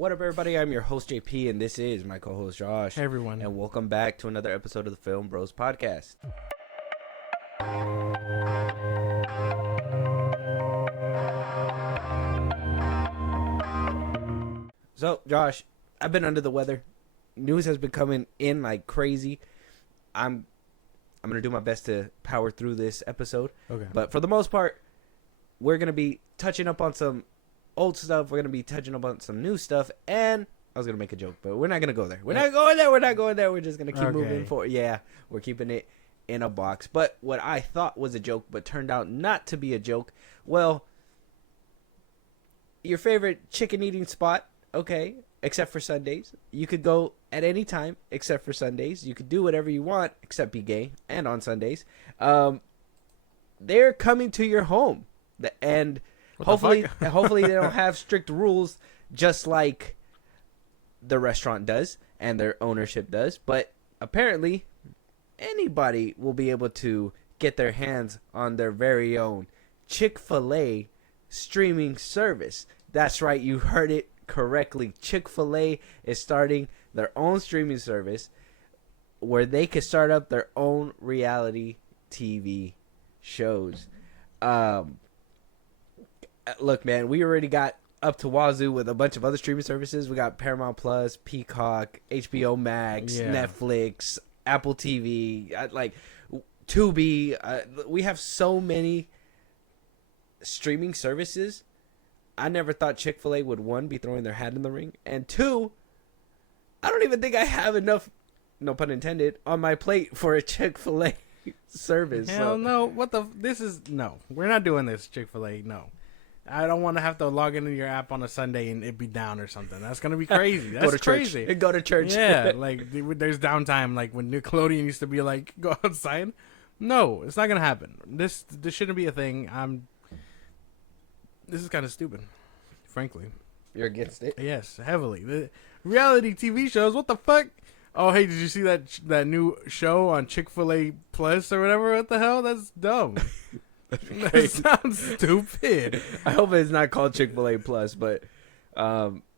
What up, everybody? I'm your host, JP, and this is my co-host, Josh. Hey, everyone. And welcome back to another episode of the FilmBros podcast. So, Josh, I've been under the weather. News has been coming in like crazy. I'm going to do my best to power through this episode. Okay. But for the most part, we're going to be touching up on some old stuff. We're going to be touching up on some new stuff. And I was going to make a joke, but we're not going to go there. We're not going there. We're just going to keep moving forward. Yeah, we're keeping it in a box. But what I thought was a joke, but turned out not to be a joke. Well, your favorite chicken eating spot, okay, except for Sundays. You could go at any time except for Sundays. You could do whatever you want except be gay, and on Sundays. They're coming to your home. And hopefully they don't have strict rules just like the restaurant does and their ownership does. But apparently anybody will be able to get their hands on their very own Chic-Fil-A streaming service. That's right, you heard it correctly. Chic-Fil-A is starting their own streaming service where they can start up their own reality TV shows. Look, man, we already got up to wazoo with a bunch of other streaming services. We got Paramount Plus, Peacock, HBO Max, Netflix, Apple TV, like Tubi. We have so many streaming services. I never thought Chick-fil-A would, one, be throwing their hat in the ring, and two, I don't even think I have enough, no pun intended, on my plate for a Chick-fil-A service. Hell no. No. We're not doing this, Chick-fil-A. No. I don't want to have to log into your app on a Sunday and it be down or something. That's going to be crazy. That's crazy. Go to church. Yeah, like there's downtime, like when Nickelodeon used to be like, go outside. No, it's not going to happen. This shouldn't be a thing. This is kind of stupid, frankly. You're against it? Yes, heavily. The reality TV shows, what the fuck? Oh, hey, did you see that new show on Chick-fil-A Plus or whatever? What the hell? That's dumb. That sounds stupid. I hope it's not called Chick-fil-A Plus, but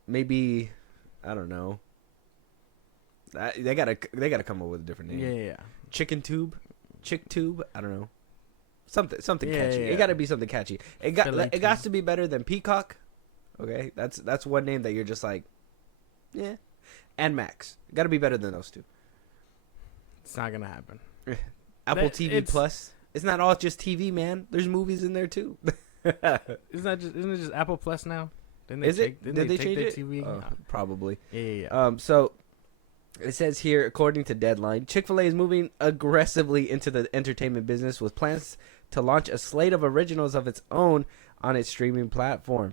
maybe, I don't know. They gotta come up with a different name. Yeah. Chicken Tube, Chick Tube. I don't know. Something catchy. Yeah. It gotta be something catchy. It got to be better than Peacock. Okay, that's one name that you're just like, yeah. And Max, got to be better than those two. It's not gonna happen. Apple TV Plus. It's not all just TV, man. There's movies in there too. Isn't it just Apple Plus now? Did they change it? TV? Oh, probably. Yeah. So it says here, according to Deadline, Chick-fil-A is moving aggressively into the entertainment business with plans to launch a slate of originals of its own on its streaming platform.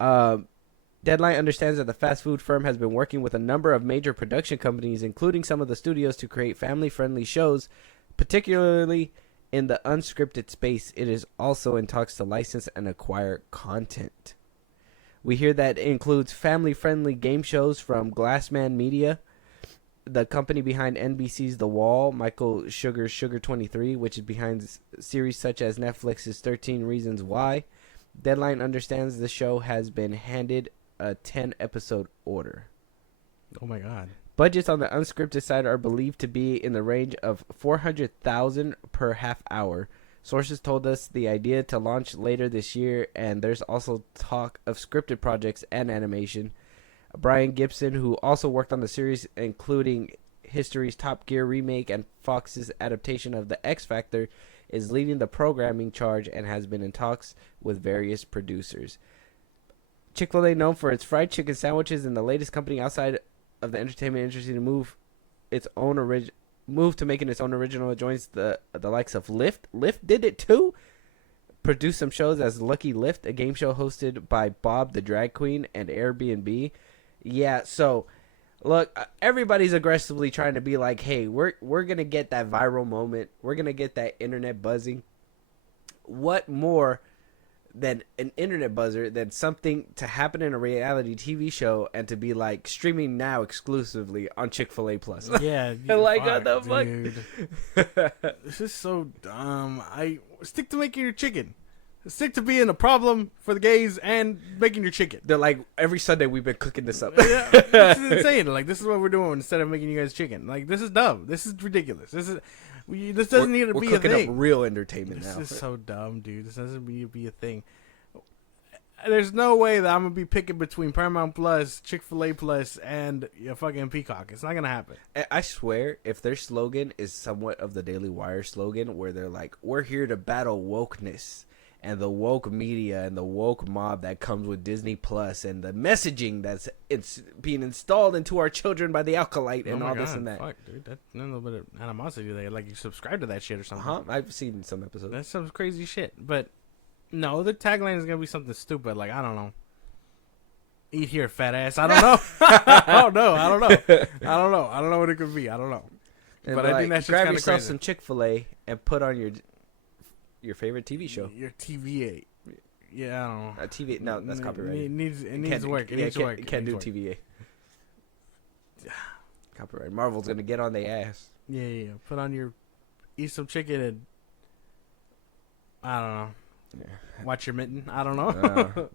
Deadline understands that the fast food firm has been working with a number of major production companies, including some of the studios, to create family-friendly shows, particularly in the unscripted space. It is also in talks to license and acquire content. We hear that it includes family-friendly game shows from Glassman Media, the company behind NBC's The Wall, Michael Sugar's Sugar 23, which is behind series such as Netflix's 13 Reasons Why. Deadline understands the show has been handed a 10-episode order. Oh my god. Budgets on the unscripted side are believed to be in the range of $400,000 per half hour. Sources told us the idea to launch later this year, and there's also talk of scripted projects and animation. Brian Gibson, who also worked on the series, including history's Top Gear remake and Fox's adaptation of The X Factor, is leading the programming charge and has been in talks with various producers. Chick-fil-A, known for its fried chicken sandwiches, and the latest company outside of the entertainment industry to move to making its own original. It joins the likes of Lyft. Lyft did it too. Produced some shows as Lucky Lyft, a game show hosted by Bob the Drag Queen, and Airbnb. Yeah, so look, everybody's aggressively trying to be like, hey, we're gonna get that viral moment. We're gonna get that internet buzzing. What more than an internet buzzer than something to happen in a reality TV show and to be like streaming now exclusively on Chick-fil-A Plus? Yeah, like what the fuck? This is so dumb. I stick to making your chicken. Stick to being a problem for the gays and making your chicken. They're like, every Sunday we've been cooking this up. Yeah, this is insane. Like, this is what we're doing instead of making you guys chicken. Like, this is dumb. This is ridiculous. This doesn't need to be a thing. We're cooking up real entertainment now. This is so dumb, dude. This doesn't need to be a thing. There's no way that I'm gonna be picking between Paramount Plus, Chick-Fil-A Plus, and your fucking Peacock. It's not gonna happen. I swear, if their slogan is somewhat of the Daily Wire slogan, where they're like, "We're here to battle wokeness and the woke media and the woke mob that comes with Disney Plus and the messaging it's being installed into our children by the Acolyte and all this and that." Fuck, dude, that's a little bit of animosity there. Like, you subscribe to that shit or something. I've seen some episodes. That's some crazy shit, but. No, the tagline is gonna be something stupid like, I don't know, eat here, fat ass. I don't know. I don't know what it could be. I don't know. And but I think that's just grab kind of yourself crazy. some Chick-fil-A and put on your favorite TV show. Your TVA. Yeah, I don't know. TV. No, that's copyrighted. It needs to work. It needs to work. You can't do TVA. Copyright. Marvel's gonna get on their ass. Yeah. Put on eat some chicken and I don't know. Yeah. Watch your mitten. I don't know.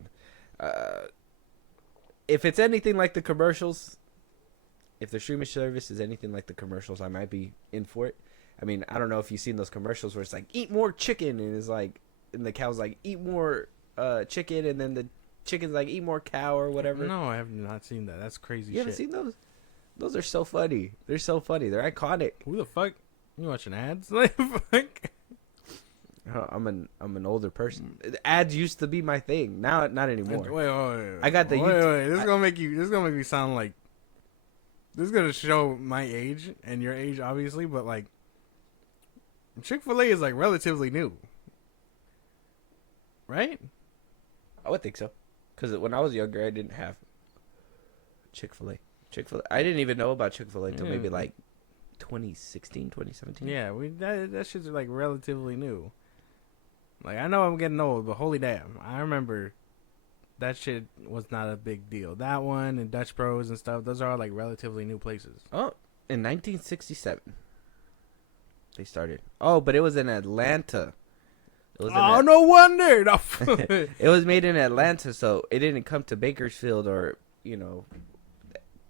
If it's anything like the commercials, if the streaming service is anything like the commercials, I might be in for it. I mean, I don't know if you've seen those commercials where it's like, eat more chicken, and it's like, and the cow's like, eat more chicken, and then the chicken's like, eat more cow or whatever. No, I have not seen that. That's crazy. You haven't seen those? Those are so funny. They're so funny. They're iconic. Who the fuck? You watching ads? Like, fuck. I'm an older person. Ads used to be my thing. Now, not anymore. Wait. I got the Wait. This is gonna make me sound like. This is gonna show my age and your age, obviously, but like, Chick-Fil-A is like relatively new, right? I would think so, because when I was younger, I didn't have Chick-Fil-A. I didn't even know about Chick-Fil-A until maybe like 2016, 2017. Yeah, that shit's like relatively new. Like, I know I'm getting old, but holy damn, I remember that shit was not a big deal. That one and Dutch Bros and stuff, those are all like relatively new places. Oh, in 1967, they started. Oh, but it was in Atlanta. No wonder. No. It was made in Atlanta, so it didn't come to Bakersfield or,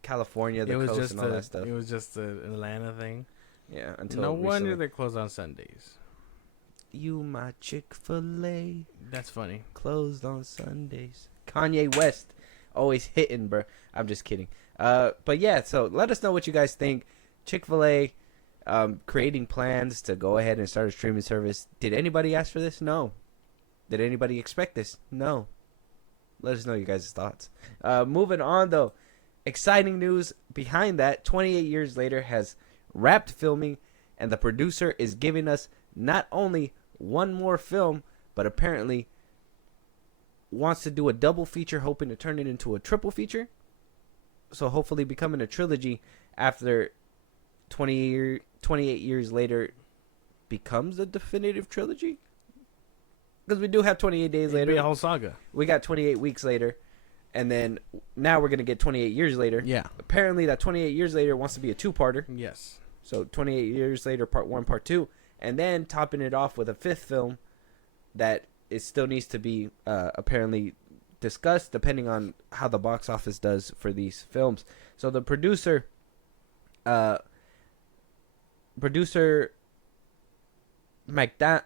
California, the coast, and all that stuff. It was just an Atlanta thing. Yeah, until no recently. wonder they're closed on Sundays. You my Chick-fil-A. That's funny. Closed on Sundays. Kanye West, always hitting, bro. I'm just kidding. But yeah, so let us know what you guys think. Chick-fil-A, creating plans to go ahead and start a streaming service. Did anybody ask for this? No. Did anybody expect this? No. Let us know your guys' thoughts. Moving on, though. Exciting news behind that. 28 years later has wrapped filming, and the producer is giving us not only one more film, but apparently wants to do a double feature, hoping to turn it into a triple feature. So hopefully becoming a trilogy after 28 years later becomes a definitive trilogy. Because we do have 28 days later. It'd be a whole saga. We got 28 weeks later. And then now we're going to get 28 years later. Yeah. Apparently that 28 years later wants to be a two-parter. Yes. So 28 years later, part 1, part 2. And then topping it off with a fifth film that it still needs to be apparently discussed depending on how the box office does for these films. So the producer McDonald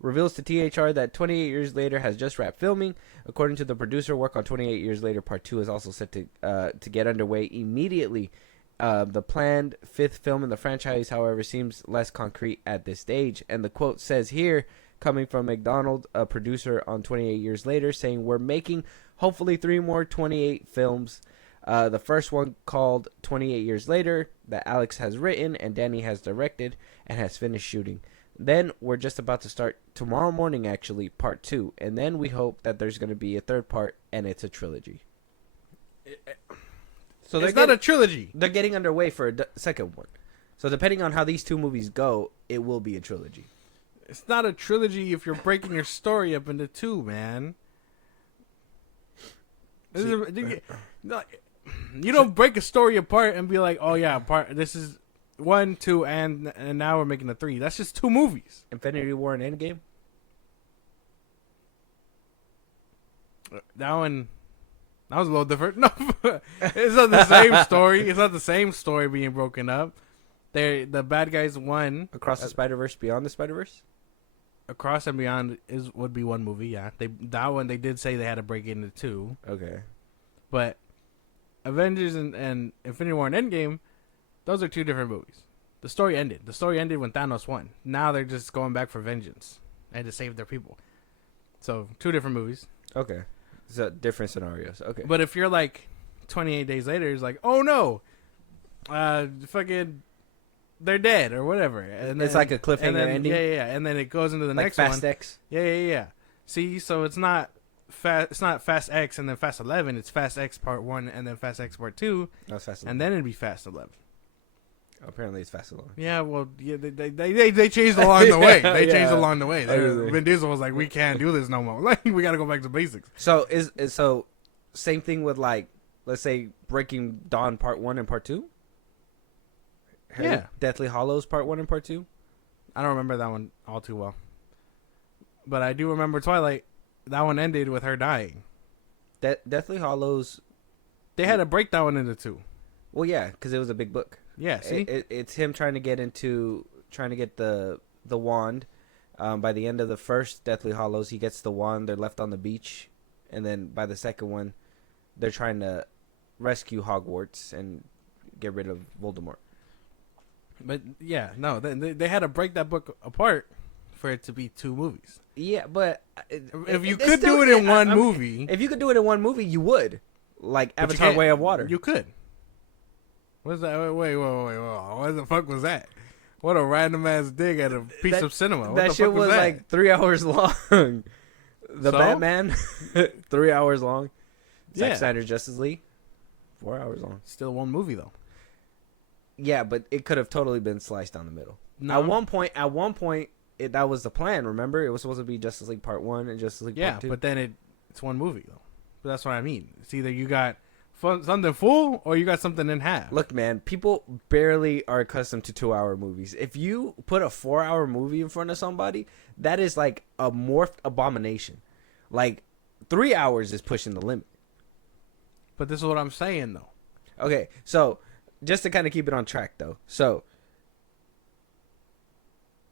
reveals to THR that 28 years later has just wrapped filming. According to the producer, work on 28 years later part 2 is also set to get underway immediately. The planned fifth film in the franchise, however, seems less concrete at this stage. And the quote says here, coming from McDonald, a producer on 28 years later, saying, "We're making hopefully 3 more 28 films. The first one called 28 Years Later that Alex has written and Danny has directed and has finished shooting. Then we're just about to start tomorrow morning, actually, part 2. And then we hope that there's going to be a third part and it's a trilogy." So it's not a trilogy. They're getting underway for a second one. So depending on how these two movies go, it will be a trilogy. It's not a trilogy if you're breaking your story up into 2, man. You don't break a story apart and be like, "Oh yeah, this is 1, 2, and now we're making a 3." That's just 2 movies. Infinity War and Endgame? That one. That was a little different. No, it's not the same story. It's not the same story being broken up. The bad guys won. Across the Spider-Verse, Beyond the Spider-Verse? Across and Beyond would be one movie, yeah. That one they did say they had to break it into two. Okay. But Avengers and Infinity War and Endgame, those are two different movies. The story ended. The story ended when Thanos won. Now they're just going back for vengeance and to save their people. So, two different movies. Okay. So, different scenarios. Okay. But if you're like 28 days later, it's like, oh no, fucking, they're dead or whatever. And it's then, like a cliffhanger ending. Yeah. And then it goes into the like next Fast one. X. Yeah. See, so it's not It's not Fast X and then Fast 11. It's Fast X Part 1 and then Fast X Part 2. That's Fast 11. And then it'd be Fast 11. Apparently, it's Fast 11. Yeah, well, yeah, they changed along the way. They changed along the way. Everything. Vin Diesel was like, "We can't do this no more. Like, we got to go back to basics." So so same thing with like, let's say Breaking Dawn Part 1 and Part 2. Yeah, Deathly Hallows Part 1 and Part 2. I don't remember that one all too well, but I do remember Twilight. That one ended with her dying. Deathly Hallows. They had to break that one into two. Well, yeah, because it was a big book. Yeah, see, it's him trying to get the wand. By the end of the first Deathly Hallows, he gets the wand. They're left on the beach, and then by the second one, they're trying to rescue Hogwarts and get rid of Voldemort. But yeah, no, they had to break that book apart for it to be two movies. Yeah, but if you could do it in one movie, if you could do it in one movie, you would. Like Avatar: Way of Water. You could. What's that? Wait. What the fuck was that? What a random ass dig at a piece of cinema. What that the shit fuck was that? like 3 hours long. The So? Batman, 3 hours long. Zack Yeah. Snyder's Justice League, 4 hours long. Still one movie though. Yeah, but it could have totally been sliced down the middle. No. At one point, that was the plan. Remember, it was supposed to be Justice League Part 1 and Justice League Yeah, Part 2. but then it's one movie though. But that's what I mean. It's either you got something full or you got something in half. Look, man, people barely are accustomed to 2-hour movies. If you put a 4-hour movie in front of somebody, that is like a morphed abomination. Like 3 hours is pushing the limit. But this is what I'm saying though. Okay, so just to kind of keep it on track though. So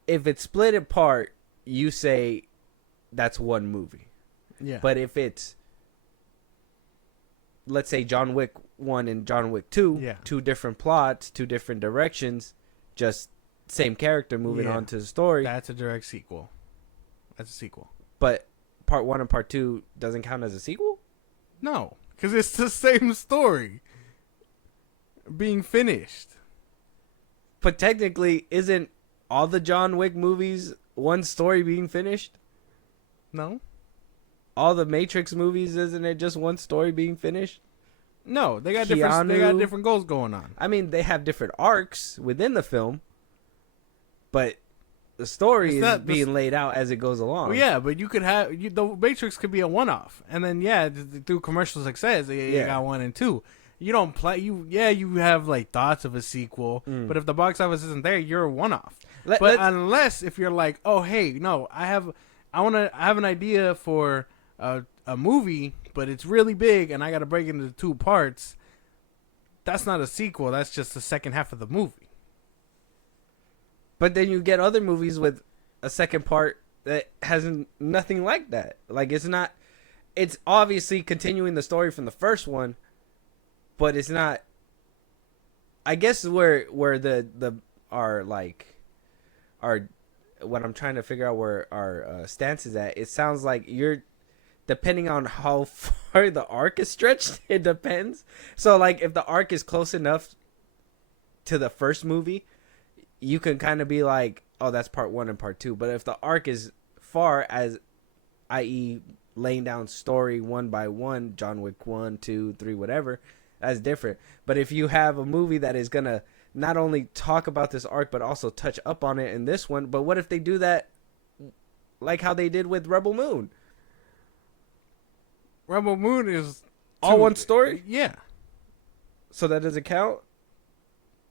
if it's split apart, you say that's one movie. Yeah. But if it's, let's say, John Wick 1 and John Wick 2, Yeah. two different plots, two different directions, just same character moving Yeah. on to the story. That's a direct sequel. That's a sequel. But Part 1 and Part 2 doesn't count as a sequel? No, because it's the same story being finished. But technically, isn't all the John Wick movies one story being finished? No. All the Matrix movies, isn't it just one story being finished? No, they got Keanu. different goals going on. I mean, they have different arcs within the film, but the story is being laid out as it goes along. Well, yeah, but you could have the Matrix could be a one-off, and then through commercial success, you got 1 and 2. You don't play you have like thoughts of a sequel, but if the box office isn't there, you're a one-off. Unless if you're like, oh hey, no, I have an idea for a movie, but it's really big, and I got to break it into 2 parts. That's not a sequel. That's just the second half of the movie. But then you get other movies with a second part that has nothing like that. Like it's obviously continuing the story from the first one, but it's not. I guess where our what I'm trying to figure out where our stance is at. It sounds like you're, depending on how far the arc is stretched, it depends. So like if the arc is close enough to the first movie, you can kind of be like, oh, that's Part 1 and Part 2. But if the arc is far, as i.e. laying down story one by one, John Wick 1, 2, 3, whatever, that's different. But if you have a movie that is going to not only talk about this arc, but also touch up on it in this one, but what if they do that like how they did with Rebel Moon? Rebel Moon is all one story? Yeah. So that doesn't count?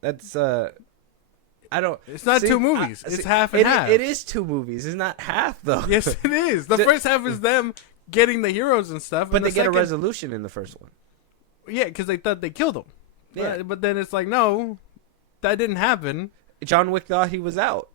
That's, I don't. It's not 2 movies. It's half and half. It is 2 movies. It's not half though. Yes, it is. The first half is them getting the heroes and stuff. But and they get a second, resolution in the first one. Yeah, because they thought they killed him. Yeah. But then it's like, no, that didn't happen. John Wick thought he was out.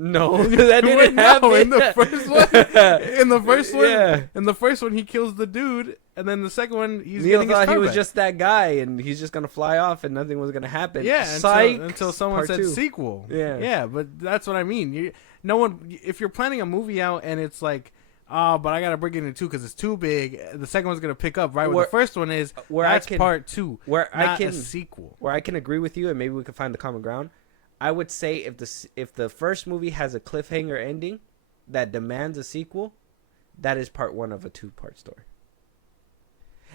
No, that didn't happen. In the first one, Yeah. in the first one, he kills the dude, and then the second one, he's Neil getting his thought car he was back. just that guy, and he's just gonna fly off, and nothing was gonna happen. Yeah, Psych, until someone part said 2. sequel. Yeah. Yeah, but that's what I mean. No one, if you're planning a movie out and it's like, oh, but I gotta break it into 2 because it's too big. The second one's gonna pick up right where the first one is. That's part 2. Where not I can a sequel. Where I can agree with you, and maybe we can find the common ground. I would say if the first movie has a cliffhanger ending that demands a sequel, that is part 1 of a 2-part story.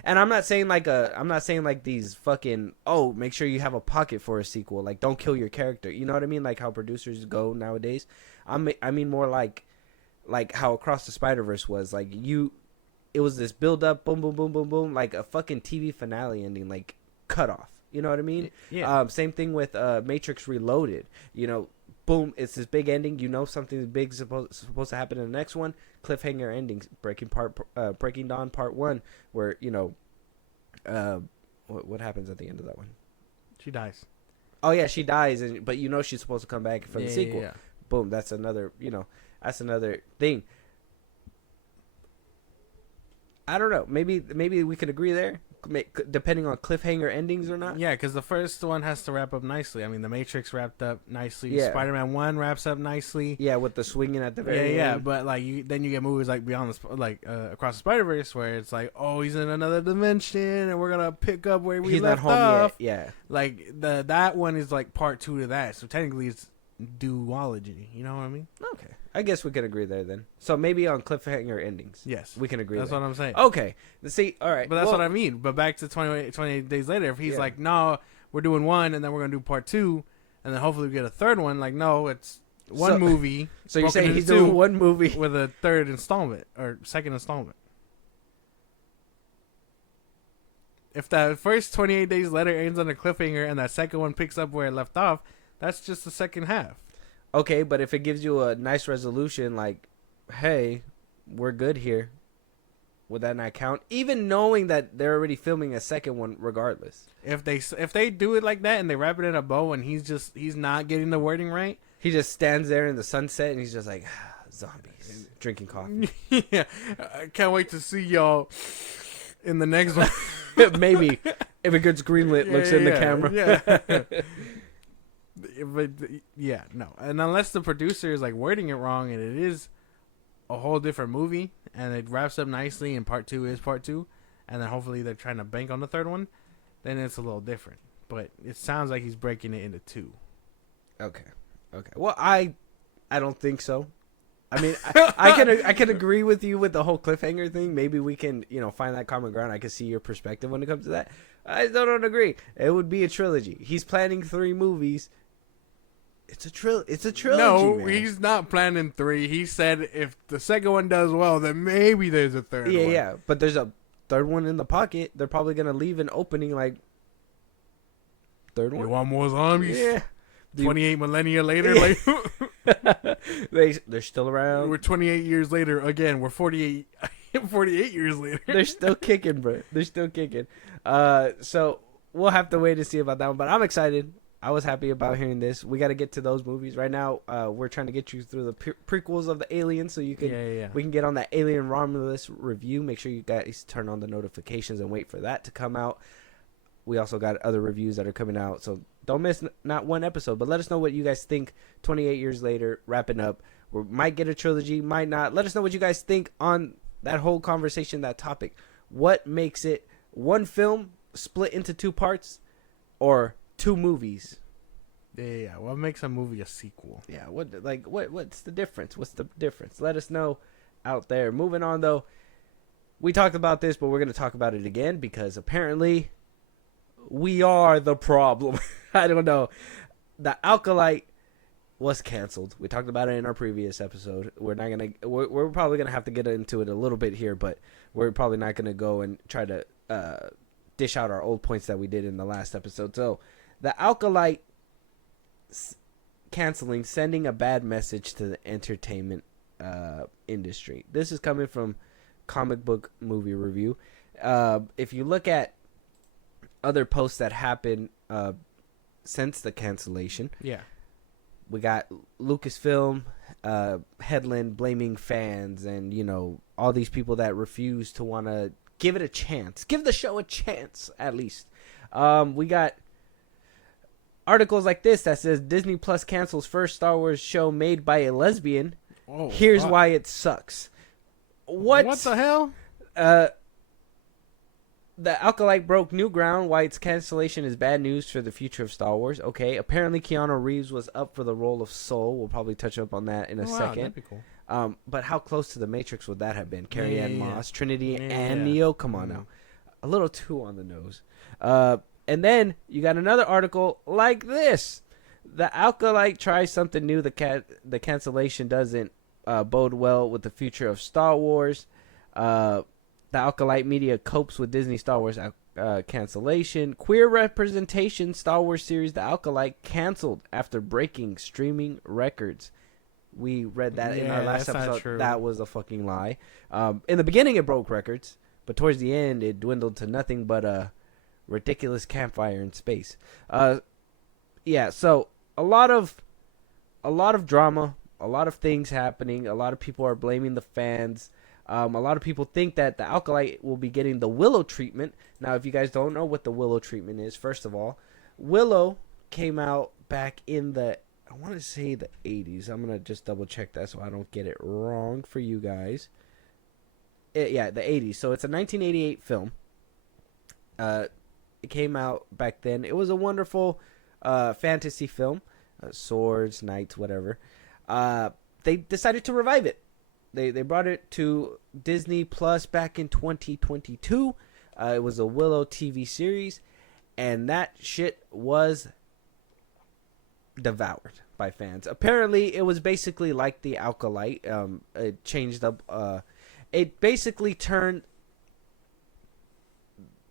And I'm not saying like these fucking, oh, make sure you have a pocket for a sequel, like don't kill your character. You know what I mean? Like how producers go nowadays. I mean more like how Across the Spider-Verse was. Like it was this build up, boom, boom, boom, boom, boom, like a fucking TV finale ending, like cut off. You know what I mean? Yeah. Same thing with Matrix Reloaded. You know, boom, it's this big ending. You know something big is supposed to happen in the next one. Cliffhanger endings. Breaking Dawn Part 1, where, you know, what happens at the end of that one? She dies. Oh, yeah, she dies, but you know she's supposed to come back for the sequel. Yeah. Boom, that's another thing. I don't know. Maybe we could agree there, depending on cliffhanger endings or not. Yeah, because the first one has to wrap up nicely. I mean, The Matrix wrapped up nicely. Yeah. Spider-Man 1 wraps up nicely. Yeah, with the swinging at the very end. Yeah. But like, then you get movies like Across the Spider-Verse, where it's like, oh, he's in another dimension, and we're gonna pick up where we left off. Yet. Yeah. Like that one is like part 2 to that, so technically it's duology. You know what I mean? Okay. I guess we can agree there then. So maybe on cliffhanger endings. Yes. We can agree. That's there. what I'm saying. Okay. See, all right. But that's what I mean. But back to 28 days later, if he's like, no, we're doing 1 and then we're going to do part 2 and then hopefully we get a third one. Like, no, it's one movie. So you're saying he's doing one movie with a third installment or second installment. If that first 28 days later ends on a cliffhanger and that second one picks up where it left off, that's just the second half. Okay, but if it gives you a nice resolution, like, hey, we're good here, would that not count? Even knowing that they're already filming a second one regardless. If they do it like that and they wrap it in a bow and he's not getting the wording right. He just stands there in the sunset and he's just like, zombies, drinking coffee. Yeah, I can't wait to see y'all in the next one. Maybe. If it gets greenlit, looks in the camera. Yeah. But yeah, no. And unless the producer is like wording it wrong and it is a whole different movie and it wraps up nicely and part 2 is part 2 and then hopefully they're trying to bank on the third one, then it's a little different. But it sounds like he's breaking it into 2. Okay. Well, I don't think so. I mean, I can agree with you with the whole cliffhanger thing. Maybe we can, find that common ground. I can see your perspective when it comes to that. I still don't agree. It would be a trilogy. He's planning 3 movies. It's a trilogy. No, man. He's not planning 3. He said if the second one does well, then maybe there's a third one. Yeah. But there's a third one in the pocket. They're probably gonna leave an opening like third one. You want more zombies? Yeah. 28 millennia later, they're still around. We're 28 years later again. We're 48 years later. They're still kicking, bro. They're still kicking. So we'll have to wait to see about that one. But I'm excited. I was happy about hearing this. We got to get to those movies right now. We're trying to get you through the prequels of the Aliens, so you can we can get on that Alien Romulus review. Make sure you guys turn on the notifications and wait for that to come out. We also got other reviews that are coming out, so don't miss not one episode. But let us know what you guys think. 28 years later, wrapping up. We might get a trilogy, might not. Let us know what you guys think on that whole conversation, that topic. What makes it one film split into 2 parts, or 2 movies? Yeah. What makes a movie a sequel? Yeah. What's the difference? What's the difference? Let us know out there. Moving on though, we talked about this, but we're gonna talk about it again because apparently we are the problem. I don't know. The Acolyte was canceled. We talked about it in our previous episode. We're probably gonna have to get into it a little bit here, but we're probably not gonna go and try to dish out our old points that we did in the last episode. So the Acolyte canceling, sending a bad message to the entertainment industry. This is coming from Comic Book Movie Review. If you look at other posts that happened since the cancellation, we got Lucasfilm, Headland blaming fans, and all these people that refuse to want to give it a chance, give the show a chance at least. We got articles like this that says Disney Plus cancels first Star Wars show made by a lesbian. Here's why it sucks. What the hell? The Acolyte broke new ground why its cancellation is bad news for the future of Star Wars. Okay, apparently Keanu Reeves was up for the role of Soul. We'll probably touch up on that in a second. That'd be cool. But how close to the Matrix would that have been? Carrie-Anne Moss, Trinity, and Neo? Come on now. A little too on the nose. And then you got another article like this. The Acolyte tries something new. The cancellation doesn't bode well with the future of Star Wars. The Acolyte Media copes with Disney Star Wars cancellation. Queer representation Star Wars series The Acolyte canceled after breaking streaming records. We read that in our last episode. That was a fucking lie. In the beginning, it broke records, but towards the end, it dwindled to nothing but a ridiculous campfire in space. So a lot of drama, a lot of things happening. A lot of people are blaming the fans. A lot of people think that the Acolyte will be getting the Willow treatment. Now, if you guys don't know what the Willow treatment is, first of all, Willow came out back in I want to say the 80s. I'm going to just double check that so I don't get it wrong for you guys. The 80s. So it's a 1988 film. It came out back then. It was a wonderful fantasy film. Swords, knights, whatever. They decided to revive it. They brought it to Disney Plus back in 2022. It was a Willow TV series, and that shit was devoured by fans. Apparently, it was basically like the Acolyte. It changed up. It basically turned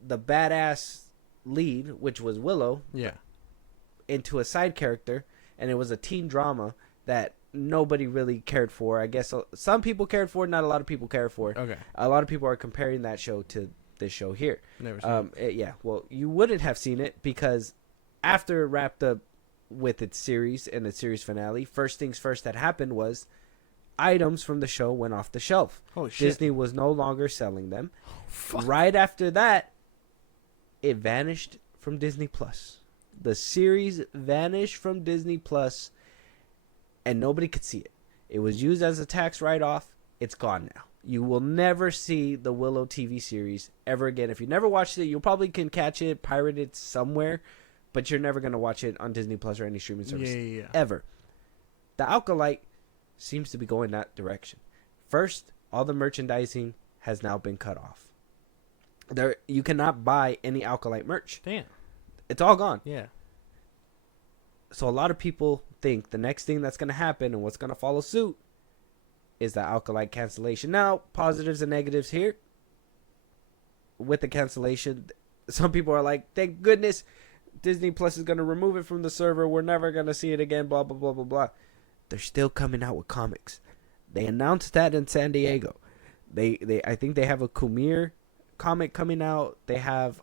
the badass lead, which was Willow, into a side character, and it was a teen drama that nobody really cared for. I guess some people cared for it, not a lot of people cared for it. Okay. A lot of people are comparing that show to this show here. Never seen it. Well, you wouldn't have seen it because after it wrapped up with its series and its series finale, first things first that happened was items from the show went off the shelf. Holy shit. Disney was no longer selling them. Fuck. Right after that, it vanished from Disney Plus. The series vanished from Disney Plus, and nobody could see it. It was used as a tax write-off. It's gone now. You will never see the Willow TV series ever again. If you never watched it, you probably can catch it, pirate it somewhere, but you're never going to watch it on Disney Plus or any streaming service ever. The Acolyte seems to be going that direction. First, all the merchandising has now been cut off. You cannot buy any Acolyte merch. Damn. It's all gone. Yeah. So a lot of people think the next thing that's going to happen and what's going to follow suit is the Acolyte cancellation. Now, positives and negatives here. With the cancellation, some people are like, thank goodness Disney Plus is going to remove it from the server. We're never going to see it again, blah, blah, blah, blah, blah. They're still coming out with comics. They announced that in San Diego. I think they have a Kumir comic coming out. They have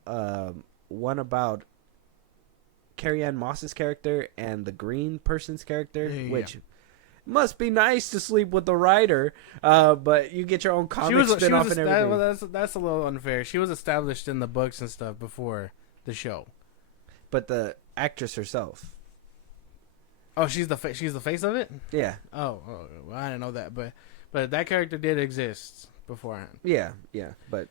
one about Carrie-Anne Moss's character and the green person's character, which must be nice to sleep with the writer, but you get your own comic spin-off and everything. That's a little unfair. She was established in the books and stuff before the show. But the actress herself. Oh, she's the face of it? Yeah. Oh, well, I didn't know that, but that character did exist beforehand. Yeah, but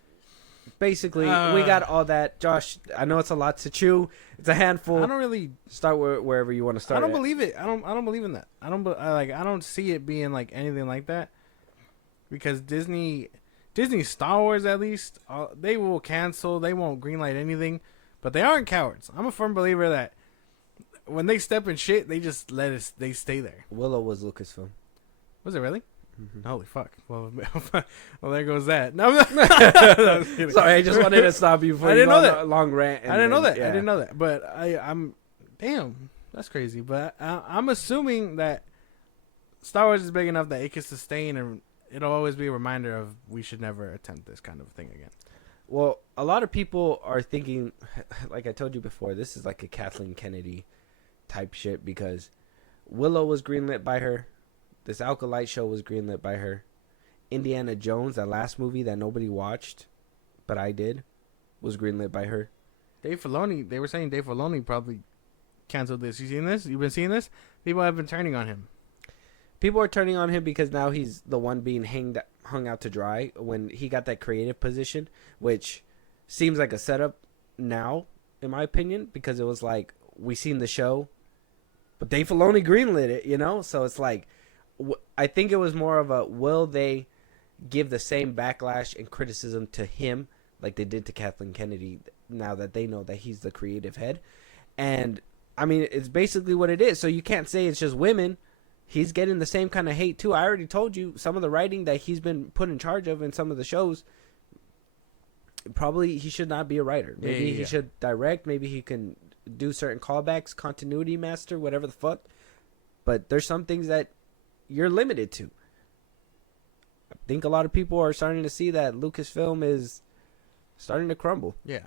basically, we got all that. Josh, I know it's a lot to chew. It's a handful. I don't really start wherever you want to start. I don't believe it. I don't believe in that. I don't see it being like anything like that, because Disney Star Wars, at least, they will cancel. They won't greenlight anything, but they aren't cowards. I'm a firm believer that when they step in shit, they just they stay there. Willow was Lucasfilm. Was it really? Mm-hmm. Holy fuck! Well, there goes that. No, sorry, I just wanted to stop you before I didn't know that. Long rant. I didn't know that. I didn't know that. But I'm damn, that's crazy. But I'm assuming that Star Wars is big enough that it can sustain, and it'll always be a reminder of we should never attempt this kind of thing again. Well, a lot of people are thinking, like I told you before, this is like a Kathleen Kennedy type shit because Willow was greenlit by her. This Acolyte show was greenlit by her. Indiana Jones, that last movie that nobody watched, but I did, was greenlit by her. Dave Filoni, they were saying Dave Filoni probably canceled this. You seen this? You've been seeing this? People have been turning on him. People are turning on him because now he's the one being hung out to dry when he got that creative position, which seems like a setup now, in my opinion, because it was like, we seen the show, but Dave Filoni greenlit it, you know? So it's like, I think it was more of a, will they give the same backlash and criticism to him like they did to Kathleen Kennedy now that they know that he's the creative head? And, I mean, it's basically what it is. So you can't say it's just women. He's getting the same kind of hate, too. I already told you some of the writing that he's been put in charge of in some of the shows. Probably he should not be a writer. Maybe he should direct. Maybe he can do certain callbacks, continuity master, whatever the fuck. But there's some things that you're limited to. I think a lot of people are starting to see that Lucasfilm is starting to crumble. Yeah.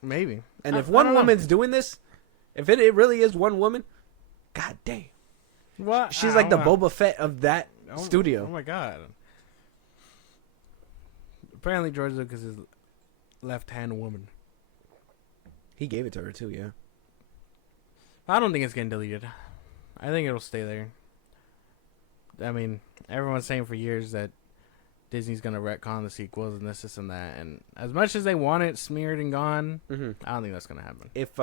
Maybe. And if one woman's doing this, if it really is one woman, god damn. What? She's like the Boba Fett of that studio. Oh my god. Apparently George Lucas is left-hand woman. He gave it to her too, yeah. I don't think it's getting deleted. I think it'll stay there. I mean, everyone's saying for years that Disney's gonna retcon the sequels and this and that, and as much as they want it smeared and gone, I don't think that's gonna happen. If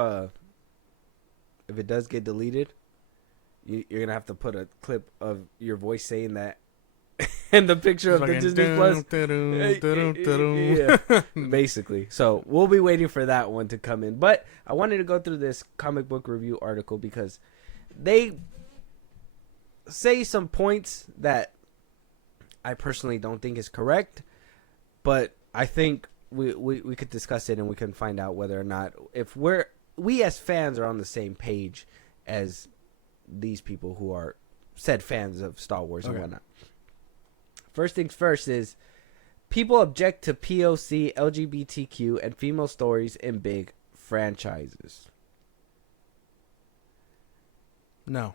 it does get deleted, you're gonna have to put a clip of your voice saying that, and the picture of the Disney Plus. Yeah, basically. So we'll be waiting for that one to come in. But I wanted to go through this comic book review article because they say some points that I personally don't think is correct, but I think we could discuss it and we can find out whether or not if we as fans are on the same page as these people who are said fans of Star Wars and whatnot. First things first is people object to POC, LGBTQ, and female stories in big franchises. No.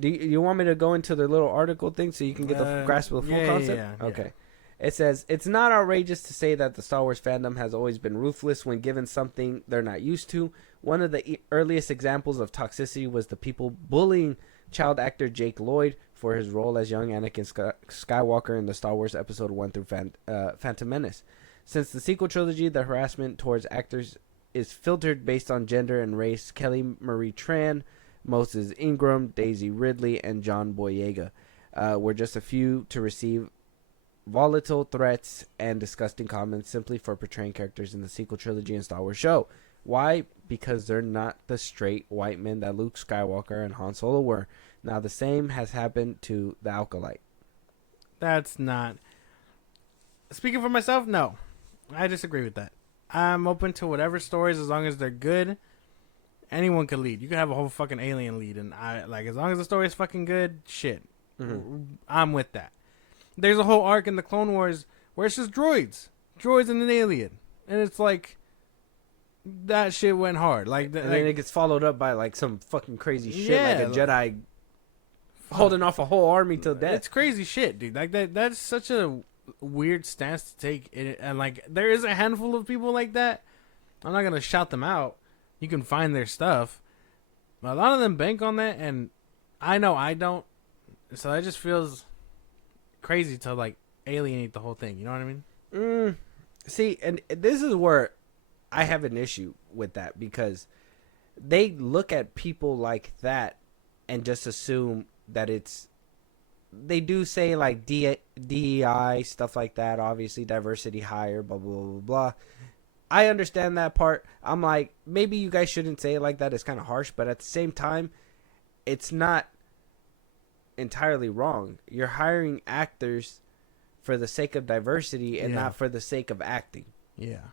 Do you want me to go into the little article thing so you can get the grasp of the full concept? Yeah. Okay. It says, it's not outrageous to say that the Star Wars fandom has always been ruthless when given something they're not used to. One of the earliest examples of toxicity was the people bullying child actor Jake Lloyd for his role as young Anakin Skywalker in the Star Wars Episode 1 through Phantom Menace. Since the sequel trilogy, the harassment towards actors is filtered based on gender and race. Kelly Marie Tran, Moses Ingram, Daisy Ridley, and John Boyega were just a few to receive volatile threats and disgusting comments simply for portraying characters in the sequel trilogy and Star Wars show. Why? Because they're not the straight white men that Luke Skywalker and Han Solo were. Now, the same has happened to the Acolyte. That's not... Speaking for myself, no. I disagree with that. I'm open to whatever stories as long as they're good. Anyone can lead. You can have a whole fucking alien lead, and as long as the story is fucking good, shit. I'm with that. There's a whole arc in the Clone Wars where it's just droids and an alien, and it's like that shit went hard. And then it gets followed up by like some fucking crazy shit, like a Jedi holding off a whole army till death. It's crazy shit, dude. Like that's such a weird stance to take, and like there is a handful of people like that. I'm not gonna shout them out. You can find their stuff. But a lot of them bank on that, and I know I don't. So that just feels crazy to like alienate the whole thing. You know what I mean? See, and this is where I have an issue with that because they look at people like that and just assume that it's. They do say like DEI stuff like that. Obviously, diversity hire, blah blah blah blah. I understand that part. I'm like, maybe you guys shouldn't say it like that. It's kind of harsh, but at the same time, it's not entirely wrong. You're hiring actors for the sake of diversity and not for the sake of acting. Yeah.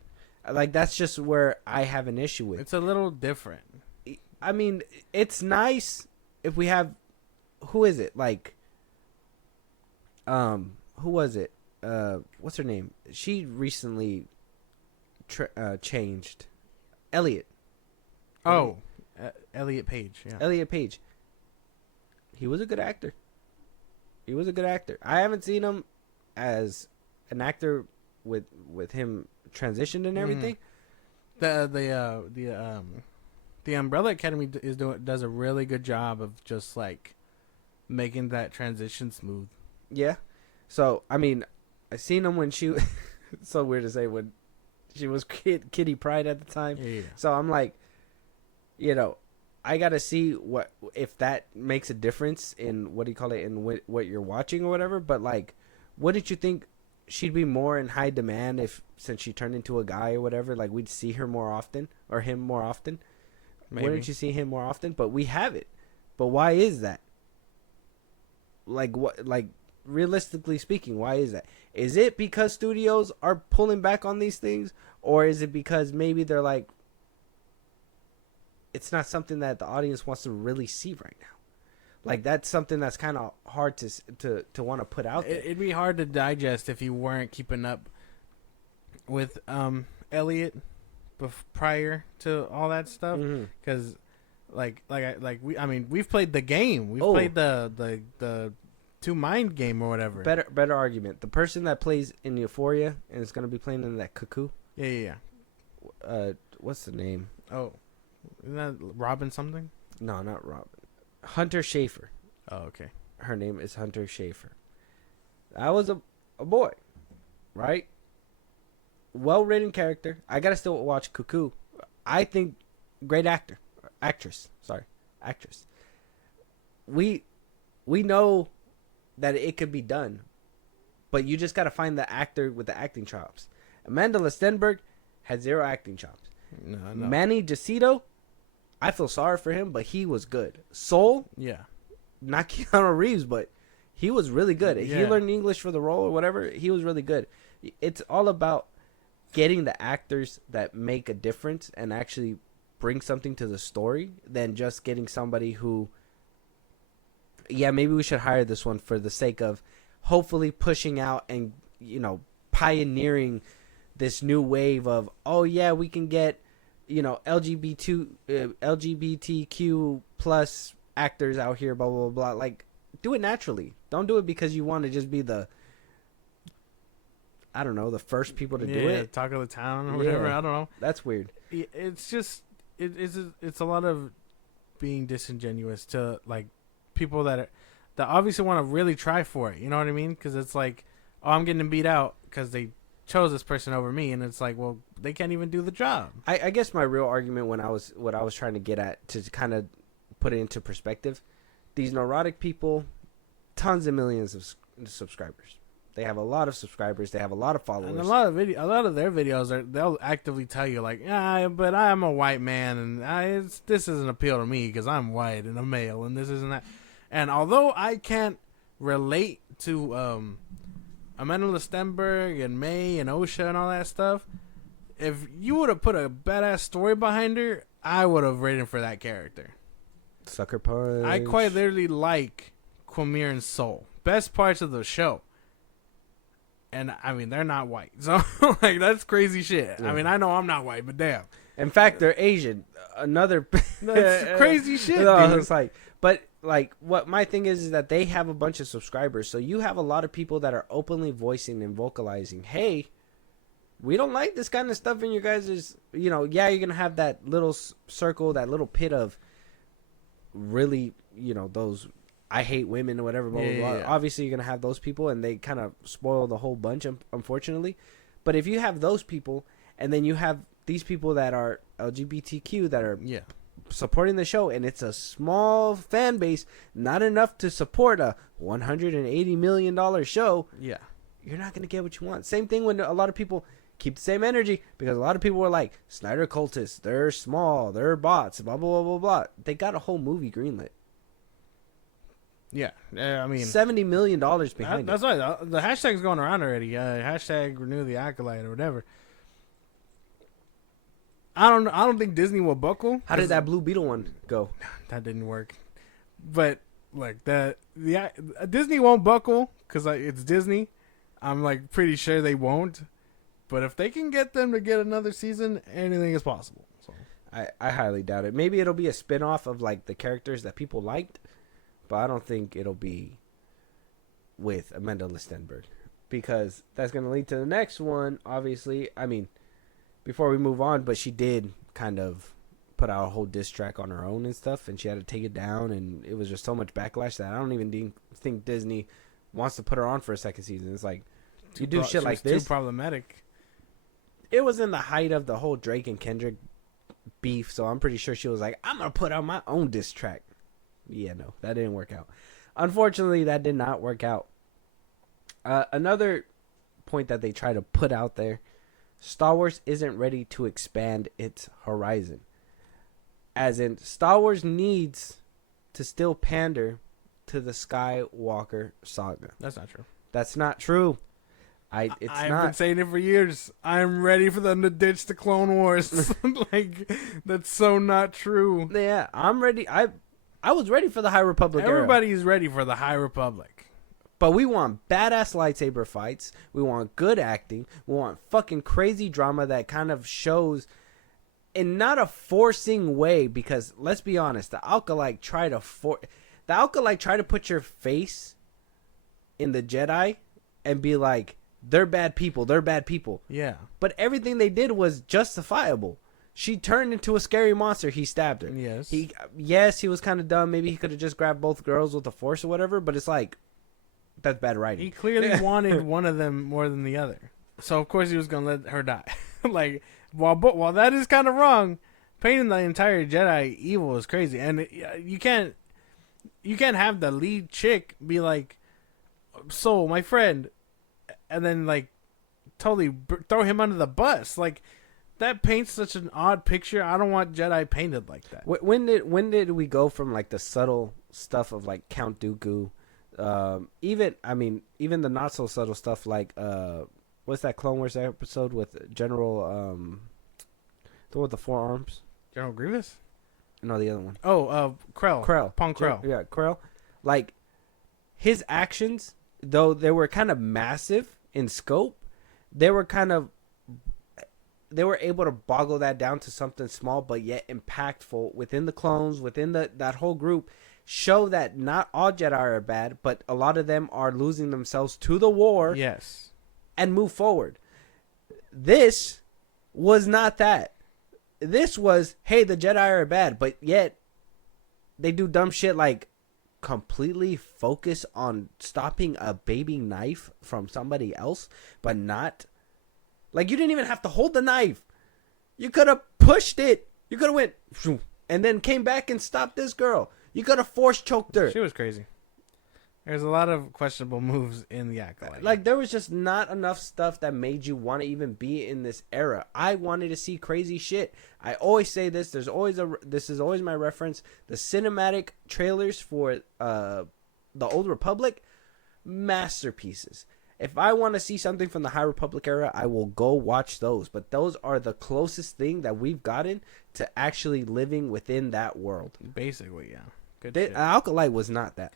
Like, that's just where I have an issue with. It's a little different. I mean, it's nice if we have who is it? Like, who was it? What's her name? She recently changed. Elliot. Oh, Elliot Page. Yeah. Elliot Page. He was a good actor. I haven't seen him as an actor with him transitioned and everything. The Umbrella Academy does a really good job of just like making that transition smooth. Yeah. So I mean, I seen him when she. It's so weird to say when she was Kitty Pryde at the time. Yeah. So I'm like, I gotta see if that makes a difference in in what you're watching or whatever. But like, wouldn't you think she'd be more in high demand since she turned into a guy or whatever? Like we'd see her more often or him more often. Maybe. Wouldn't you see him more often? But we have it. But why is that? Like what? Like realistically speaking, why is that? Is it because studios are pulling back on these things, or is it because maybe they're like, it's not something that the audience wants to really see right now? Like that's something that's kind of hard to want to put out there. It'd be hard to digest if you weren't keeping up with Elliot prior to all that stuff, because we've played the game. We've played the Two Mind game or whatever. Better argument. The person that plays in Euphoria and is going to be playing in that Cuckoo. Yeah. What's the name? Oh, isn't that Robin something? No, not Robin. Hunter Schafer. Oh, okay. Her name is Hunter Schafer. That was a boy, right? Well-written character. I gotta still watch Cuckoo. I think great actress. We know that it could be done, but you just gotta find the actor with the acting chops. Amanda Stenberg had zero acting chops. No. Manny Jacinto, I feel sorry for him, but he was good. Soul, yeah, not Keanu Reeves, but he was really good. Yeah. He learned English for the role or whatever. He was really good. It's all about getting the actors that make a difference and actually bring something to the story than just getting somebody who, yeah, maybe we should hire this one for the sake of hopefully pushing out and, pioneering this new wave of, oh yeah, we can get, LGBTQ plus actors out here, blah, blah, blah. Like, do it naturally. Don't do it because you want to just be the first people to do it. Talk of the town or whatever. I don't know. That's weird. It's just, it's a lot of being disingenuous to, like, people that obviously want to really try for it. You know what I mean? Because it's like, oh, I'm getting beat out because they chose this person over me, and it's like, well, they can't even do the job. I guess my real argument what I was trying to get at, to kind of put it into perspective, these neurotic people, tons of millions of subscribers. They have a lot of subscribers. They have a lot of followers. And a lot of their videos they'll actively tell you like, but I'm a white man, and this doesn't appeal to me because I'm white and a male, and this isn't that. And although I can't relate to Amanda Stenberg and May and Osha and all that stuff, if you would have put a badass story behind her, I would have rated for that character. Sucker Punch. I quite literally like Quamir and Soul. Best parts of the show. And, I mean, they're not white. So, like, that's crazy shit. Yeah. I mean, I know I'm not white, but damn. In fact, they're Asian. Another... That's crazy shit, no, dude. It's like... But, like, what my thing is that they have a bunch of subscribers. So you have a lot of people that are openly voicing and vocalizing, hey, we don't like this kind of stuff in your guys'... yeah, you're going to have that little circle, that little pit of really, those... I hate women or whatever, blah, blah, blah. Yeah. Obviously, you're going to have those people, and they kind of spoil the whole bunch, unfortunately. But if you have those people, and then you have these people that are LGBTQ that are supporting the show, and it's a small fan base, not enough to support a $180 million show, you're not going to get what you want. Same thing when a lot of people keep the same energy, because a lot of people were like, Snyder cultists, they're small, they're bots, blah, blah, blah, blah, blah. They got a whole movie greenlit. Yeah, I mean, $70 million behind that's right. The hashtag's going around already. Hashtag renew the Acolyte or whatever. I don't think Disney will buckle. How did that Blue Beetle one go? That didn't work. But like that. Disney won't buckle because it's Disney. I'm like pretty sure they won't. But if they can get them to get another season, anything is possible. So I highly doubt it. Maybe it'll be a spin-off of like the characters that people liked, but I don't think it'll be with Amanda Listenberg, because that's going to lead to the next one, obviously. I mean, before we move on, but she did kind of put out a whole diss track on her own and stuff, and she had to take it down, and it was just so much backlash that I don't even think Disney wants to put her on for a second season. It's like, you do shit like this. Too problematic. It was in the height of the whole Drake and Kendrick beef, so I'm pretty sure she was like, I'm going to put out my own diss track. Yeah, no, that didn't work out. Unfortunately, that did not work out. Another point that they try to put out there, Star Wars isn't ready to expand its horizon. As in, Star Wars needs to still pander to the Skywalker saga. That's not true. That's not true. I've been saying it for years. I'm ready for them to ditch the Clone Wars. Like, that's so not true. Yeah, I'm ready. I was ready for the High Republic era. Everybody's ready for the High Republic. But we want badass lightsaber fights. We want good acting. We want fucking crazy drama that kind of shows in not a forcing way, because let's be honest, the Acolyte tried to put your face in the Jedi and be like, they're bad people. They're bad people. Yeah. But everything they did was justifiable. She turned into a scary monster. He stabbed her. Yes. He was kind of dumb. Maybe he could have just grabbed both girls with the Force or whatever. But it's like, that's bad writing. He clearly wanted one of them more than the other. So, of course, he was going to let her die. Like, while that is kind of wrong, painting the entire Jedi evil is crazy. And you can't have the lead chick be like, so, my friend, and then, like, totally throw him under the bus. Like, that paints such an odd picture. I don't want Jedi painted like that. When did we go from, like, the subtle stuff of, like, Count Dooku, even the not so subtle stuff, like, what's that Clone Wars episode with General, the one with the 4 arms? General Grievous? No, the other one. Oh, Krell. Pong Krell. Yeah, Krell. Like, his actions, though they were kind of massive in scope, they were able to boggle that down to something small but yet impactful within the clones, within that whole group, show that not all Jedi are bad, but a lot of them are losing themselves to the war. Yes. And move forward. This was not that. This was, hey, the Jedi are bad, but yet they do dumb shit like completely focus on stopping a baby knife from somebody else, but not, like, you didn't even have to hold the knife. You could have pushed it. You could have went and then came back and stopped this girl. You could have force choked her. She was crazy. There's a lot of questionable moves in the Acolyte. Like, there was just not enough stuff that made you want to even be in this era. I wanted to see crazy shit. I always say this. This is always my reference. The cinematic trailers for the Old Republic, masterpieces. If I want to see something from the High Republic era, I will go watch those. But those are the closest thing that we've gotten to actually living within that world. Basically, yeah. Good shit. Acolyte was not that.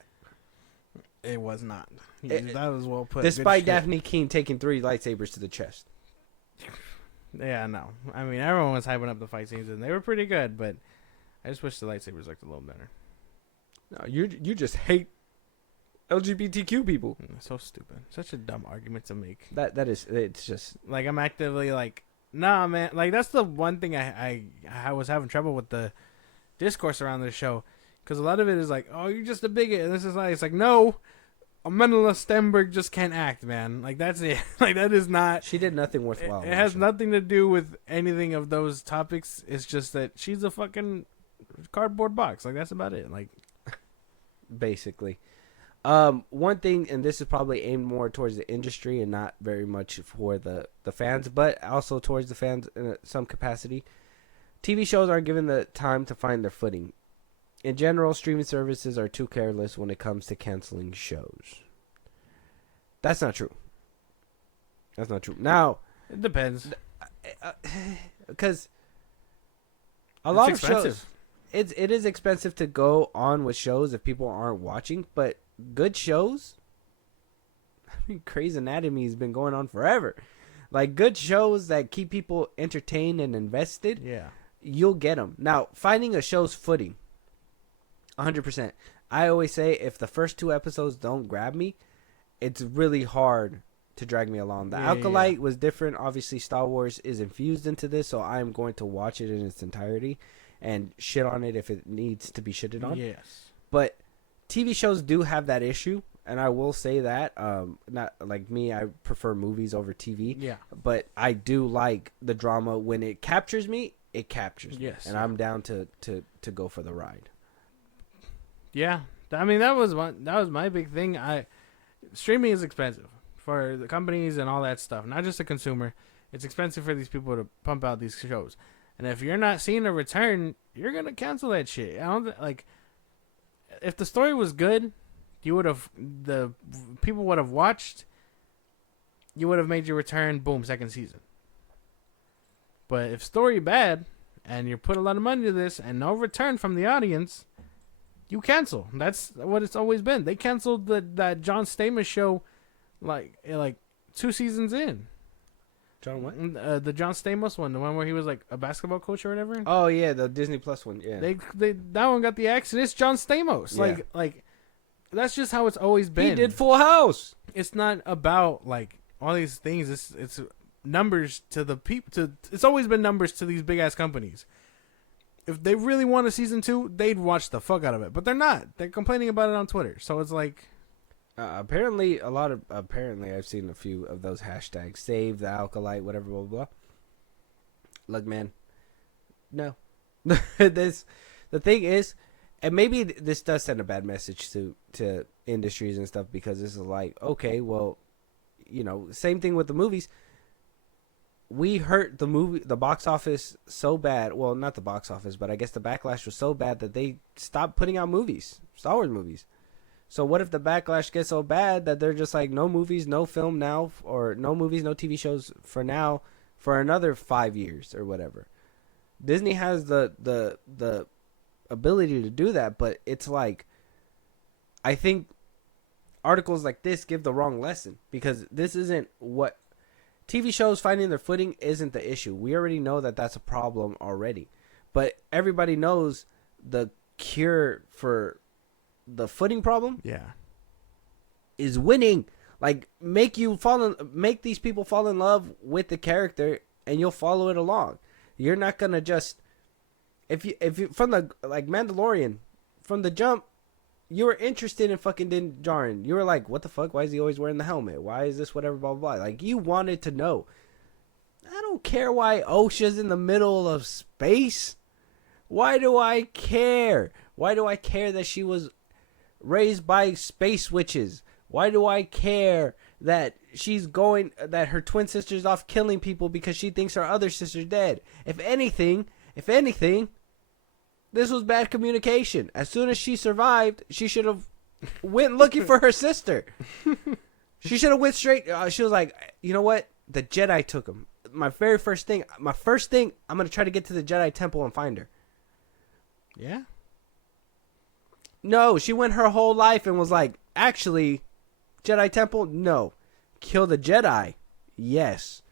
It was not. That was well put. Despite Daphne Keane taking 3 lightsabers to the chest. Yeah, no. I mean, everyone was hyping up the fight scenes, and they were pretty good, but I just wish the lightsabers looked a little better. No, you just hate LGBTQ people. So stupid. Such a dumb argument to make. That is, it's just like, I'm actively like, nah, man. Like, that's the one thing I was having trouble with the discourse around this show, because a lot of it is like, oh, you're just a bigot, and this is like, it's like, no, Amanda Stenberg just can't act, man. Like, that's it. Like, that is not. She did nothing worthwhile. It has nothing to do with anything of those topics. It's just that she's a fucking cardboard box. Like, that's about it. Like, basically. One thing, and this is probably aimed more towards the industry and not very much for the fans, but also towards the fans in some capacity. TV shows aren't given the time to find their footing. In general, streaming services are too careless when it comes to canceling shows. That's not true. That's not true. Now, it depends. Because a lot of shows, it is expensive to go on with shows if people aren't watching, but good shows. I mean, Grey's Anatomy has been going on forever. Like good shows that keep people entertained and invested. Yeah. You'll get them. Now, finding a show's footing. 100%. I always say if the first 2 episodes don't grab me, it's really hard to drag me along. The Acolyte was different. Obviously, Star Wars is infused into this, so I am going to watch it in its entirety and shit on it if it needs to be shitted on. Yes. But TV shows do have that issue, and I will say that. Not like me, I prefer movies over TV. Yeah. But I do like the drama. When it captures me, it captures me. Yes. And I'm down to go for the ride. Yeah. I mean, that was my big thing. Streaming is expensive for the companies and all that stuff. Not just the consumer. It's expensive for these people to pump out these shows. And if you're not seeing a return, you're going to cancel that shit. I don't like if the story was good, the people would have watched. You would have made your return, boom, second season. But if story bad and you put a lot of money to this and no return from the audience, you cancel. That's what it's always been. They canceled that John Stamos show like 2 seasons in. John what? The John Stamos one, the one where he was like a basketball coach or whatever. Oh yeah, the Disney Plus one. Yeah. They that one got the X, and it's John Stamos. Yeah. Like that's just how it's always been. He did Full House. It's not about like all these things. It's numbers to the people. It's always been numbers to these big ass companies. If they really want a season 2, they'd watch the fuck out of it. But they're not. They're complaining about it on Twitter. So it's like, apparently I've seen a few of those hashtags. Save the Acolyte, whatever, blah blah blah. Look, man. No. The thing is, and maybe this does send a bad message to industries and stuff, because this is like, okay, well, same thing with the movies. We hurt the box office so bad. Well, not the box office, but I guess the backlash was so bad that they stopped putting out movies, Star Wars movies. So what if the backlash gets so bad that they're just like, no movies, no film now, or no movies, no TV shows for now, for another 5 years or whatever. Disney has the ability to do that, but it's like, I think articles like this give the wrong lesson, because this isn't what TV shows finding their footing isn't the issue. We already know that that's a problem already. But everybody knows the cure for the footing problem is winning. Like, make these people fall in love with the character, and you'll follow it along. You're not gonna just if you from the like Mandalorian, from the jump, you were interested in fucking Din Djarin. You were like, what the fuck? Why is he always wearing the helmet? Why is this whatever, blah, blah, blah. Like, you wanted to know. I don't care why OSHA's in the middle of space. Why do I care? Why do I care that she was raised by space witches? Why do I care that that her twin sister's off killing people because she thinks her other sister's dead? If anything, this was bad communication. As soon as she survived, she should have went looking for her sister. She should have went straight. She was like, you know what? The Jedi took him. My first thing, I'm going to try to get to the Jedi temple and find her. Yeah? No, she went her whole life and was like, actually, Jedi temple? No. Kill the Jedi? Yes.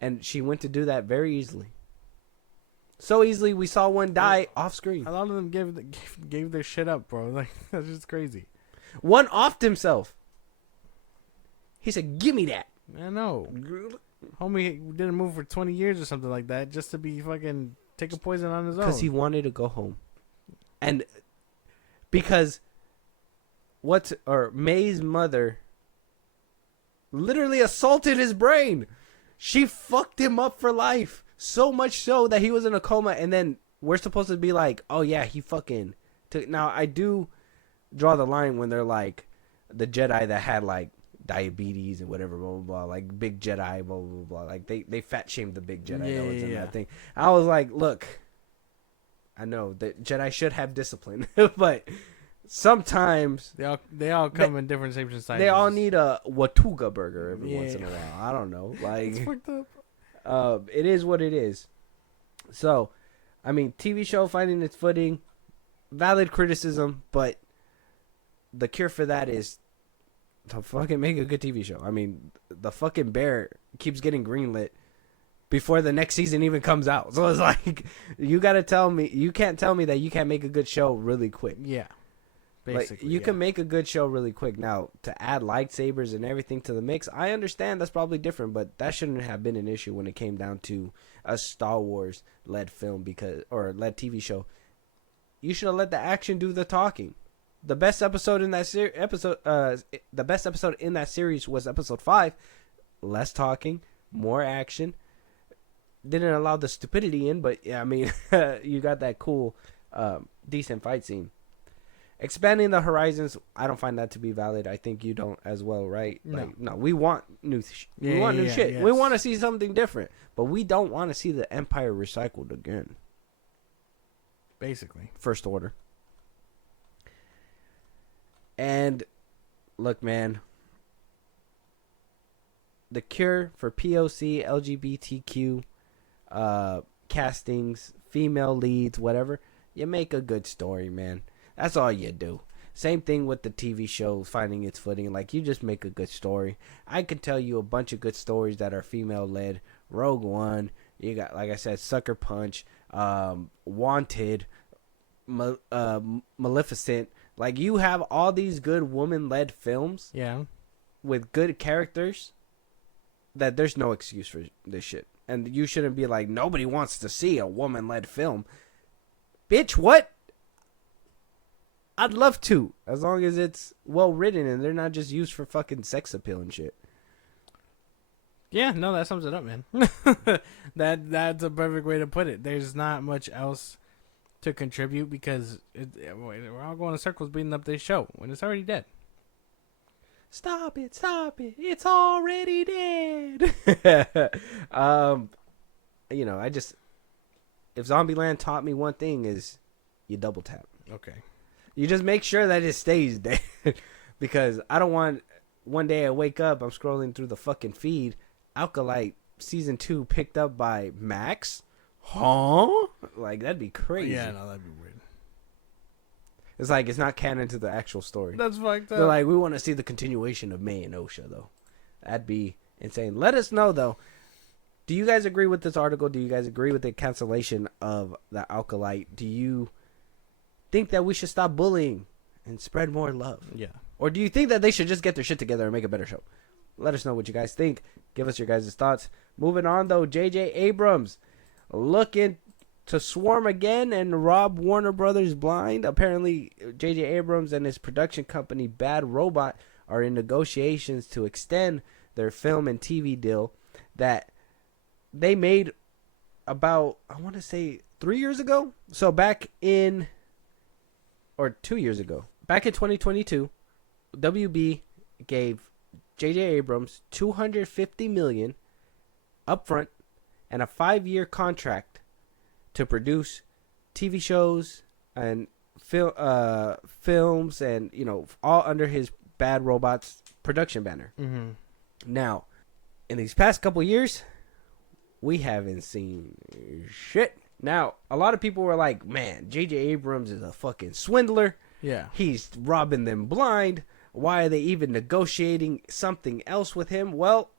And she went to do that very easily. So easily, we saw one die off screen. A lot of them gave their shit up, bro. Like, that's just crazy. One offed himself. He said, give me that. I know. Homie didn't move for 20 years or something like that just to be fucking taking poison on his own. Because he wanted to go home. And because May's mother literally assaulted his brain. She fucked him up for life. So much so that he was in a coma, and then we're supposed to be like, oh yeah, he fucking took. Now, I do draw the line when they're like the Jedi that had like diabetes and whatever, blah, blah, blah, like big Jedi, blah, blah, blah. Like they fat shamed the big Jedi that was in that thing. I was like, look, I know that Jedi should have discipline, but sometimes they all come in different shapes and sizes. They all need a Watuga burger every once in a while. I don't know. Like, it's fucked up. It is what it is. So, I mean, TV show finding its footing, valid criticism, but the cure for that is to fucking make a good TV show. I mean, the fucking Bear keeps getting greenlit before the next season even comes out. So it's like, you can't tell me that you can't make a good show really quick. Yeah. Basically, like, you yeah. can make a good show really quick. Now, to add lightsabers and everything to the mix, I understand that's probably different, but that shouldn't have been an issue when it came down to a Star Wars led film or led TV show. You should have let the action do the talking. The best episode in that series was episode 5. Less talking, more action. Didn't allow the stupidity in, but yeah, I mean, you got that cool, decent fight scene. Expanding the horizons, I don't find that to be valid. I think you don't as well, right? No. Like, no, we want new shit. Yes. We want to see something different, but we don't want to see the Empire recycled again. Basically. First Order. And look, man, the cure for POC, LGBTQ castings, female leads, whatever, you make a good story, man. That's all you do. Same thing with the TV show finding its footing. Like, you just make a good story. I can tell you a bunch of good stories that are female led. Rogue One, you got, like I said, Sucker Punch, Wanted, Maleficent. Like, you have all these good woman led films, yeah, with good characters, that there's no excuse for this shit. And you shouldn't be like, nobody wants to see a woman led film. Bitch, what? I'd love to, as long as it's well written and they're not just used for fucking sex appeal and shit. Yeah, no, that sums it up, man. That's a perfect way to put it. There's not much else to contribute because we're all going in circles beating up this show when it's already dead. Stop it, it's already dead. If Zombieland taught me one thing is you double tap. Okay. You just make sure that it stays dead. Because I don't want one day I wake up, I'm scrolling through the fucking feed, Acolyte season 2 picked up by Max. Huh? Like, that'd be crazy. Yeah, no, that'd be weird. It's like, it's not canon to the actual story. That's fucked up. They're like, we want to see the continuation of May and Osha, though. That'd be insane. Let us know, though. Do you guys agree with this article? Do you guys agree with the cancellation of the Acolyte? Do you think that we should stop bullying and spread more love? Yeah. Or do you think that they should just get their shit together and make a better show? Let us know what you guys think. Give us your guys' thoughts. Moving on, though, J.J. Abrams looking to swarm again and rob Warner Brothers blind. Apparently, J.J. Abrams and his production company, Bad Robot, are in negotiations to extend their film and TV deal that they made about, I want to say, 3 years ago. So back in, or 2 years ago, back in 2022, WB gave J.J. Abrams $250 million upfront and a 5-year contract to produce TV shows and films and, all under his Bad Robots production banner. Mm-hmm. Now, in these past couple years, we haven't seen shit. Now, a lot of people were like, man, J.J. Abrams is a fucking swindler. Yeah. He's robbing them blind. Why are they even negotiating something else with him? Well,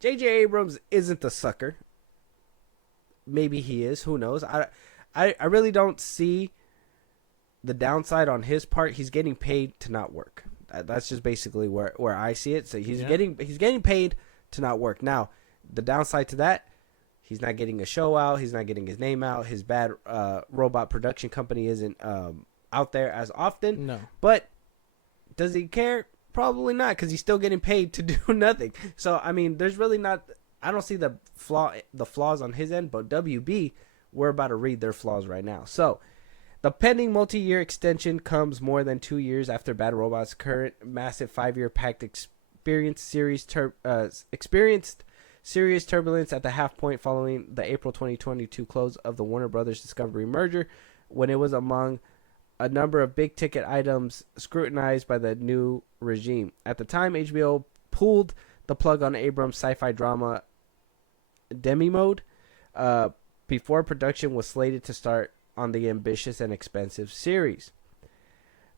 J.J. Abrams isn't the sucker. Maybe he is. Who knows? I really don't see the downside on his part. He's getting paid to not work. That's just basically where I see it. So he's getting paid to not work. Now, the downside to that, he's not getting a show out. He's not getting his name out. His Bad Robot production company isn't out there as often. No. But does he care? Probably not, because he's still getting paid to do nothing. So, I mean, there's really not... I don't see the flaws on his end, but WB, we're about to read their flaws right now. So, the pending multi-year extension comes more than 2 years after Bad Robot's current massive 5-year pact experienced serious turbulence at the half point following the April 2022 close of the Warner Brothers Discovery merger, when it was among a number of big-ticket items scrutinized by the new regime. At the time, HBO pulled the plug on Abrams' sci-fi drama Demi Mode, before production was slated to start on the ambitious and expensive series.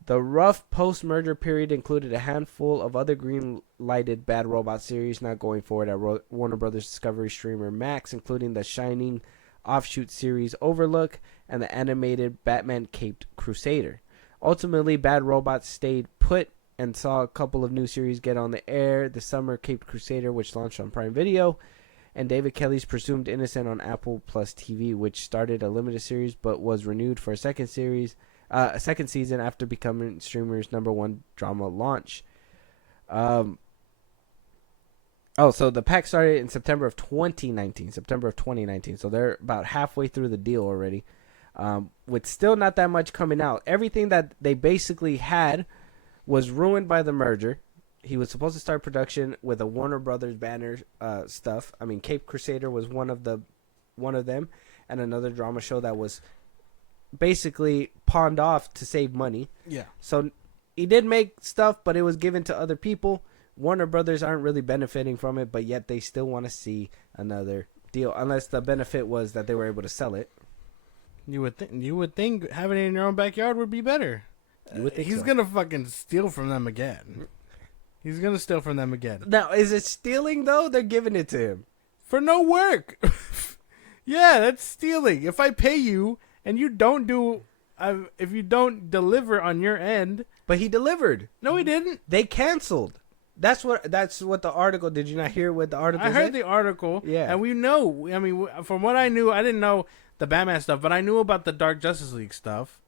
The rough post-merger period included a handful of other green-lighted Bad Robot series not going forward at Warner Brothers Discovery streamer Max, including the Shining offshoot series Overlook and the animated Batman Caped Crusader. Ultimately, Bad Robot stayed put and saw a couple of new series get on the air this summer: Caped Crusader, which launched on Prime Video, and David Kelly's Presumed Innocent on Apple Plus TV, which started a limited series but was renewed for a second season after becoming streamer's #1 drama launch. So the pack started in September of 2019. So they're about halfway through the deal already, with still not that much coming out. Everything that they basically had was ruined by the merger. He was supposed to start production with a Warner Brothers banner stuff. I mean, Caped Crusader was one of them, and another drama show that was basically pawned off to save money. Yeah. So he did make stuff, but it was given to other people. Warner Brothers aren't really benefiting from it, but yet they still want to see another deal, unless the benefit was that they were able to sell it. You would think having it in your own backyard would be better. You would think he's so. gonna fucking steal from them again. He's gonna steal from them again. Now, is it stealing though? They're giving it to him For no work. Yeah, that's stealing. If I pay you and you don't do, if you don't deliver on your end. but he delivered. No, he didn't. They canceled. That's what the article. Did you not hear what the article I said? heard the article. Yeah. And we know. I mean, from what I knew, I didn't know the Batman stuff, but I knew about the Dark Justice League stuff.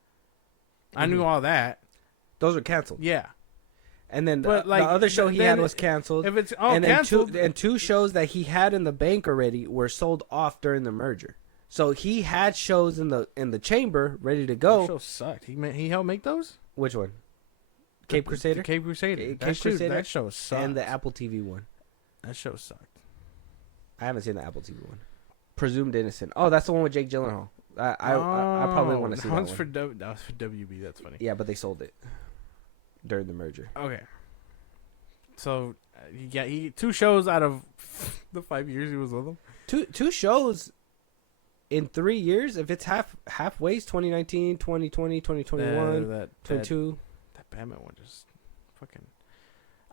I knew all that. Those were canceled. Yeah. And then But, the other show he had was canceled. If it's and canceled, then two shows that he had in the bank already were sold off during the merger. So he had shows in the chamber ready to that go. show sucked. He helped make those. Which one? Cape Crusader? The Cape Crusader. Cape Crusader. That show sucked. And the Apple TV one. That show sucked. I haven't seen the Apple TV one. Presumed Innocent. Oh, that's the one with Jake Gyllenhaal. I probably want to see that one. That was for WB. That's funny. Yeah, but they sold it during the merger. Okay. So, he 2 shows out of the 5 years he was with them. Two shows in 3 years. If it's halfway, 2019, 2020, 2021, That 22. That Batman one just fucking.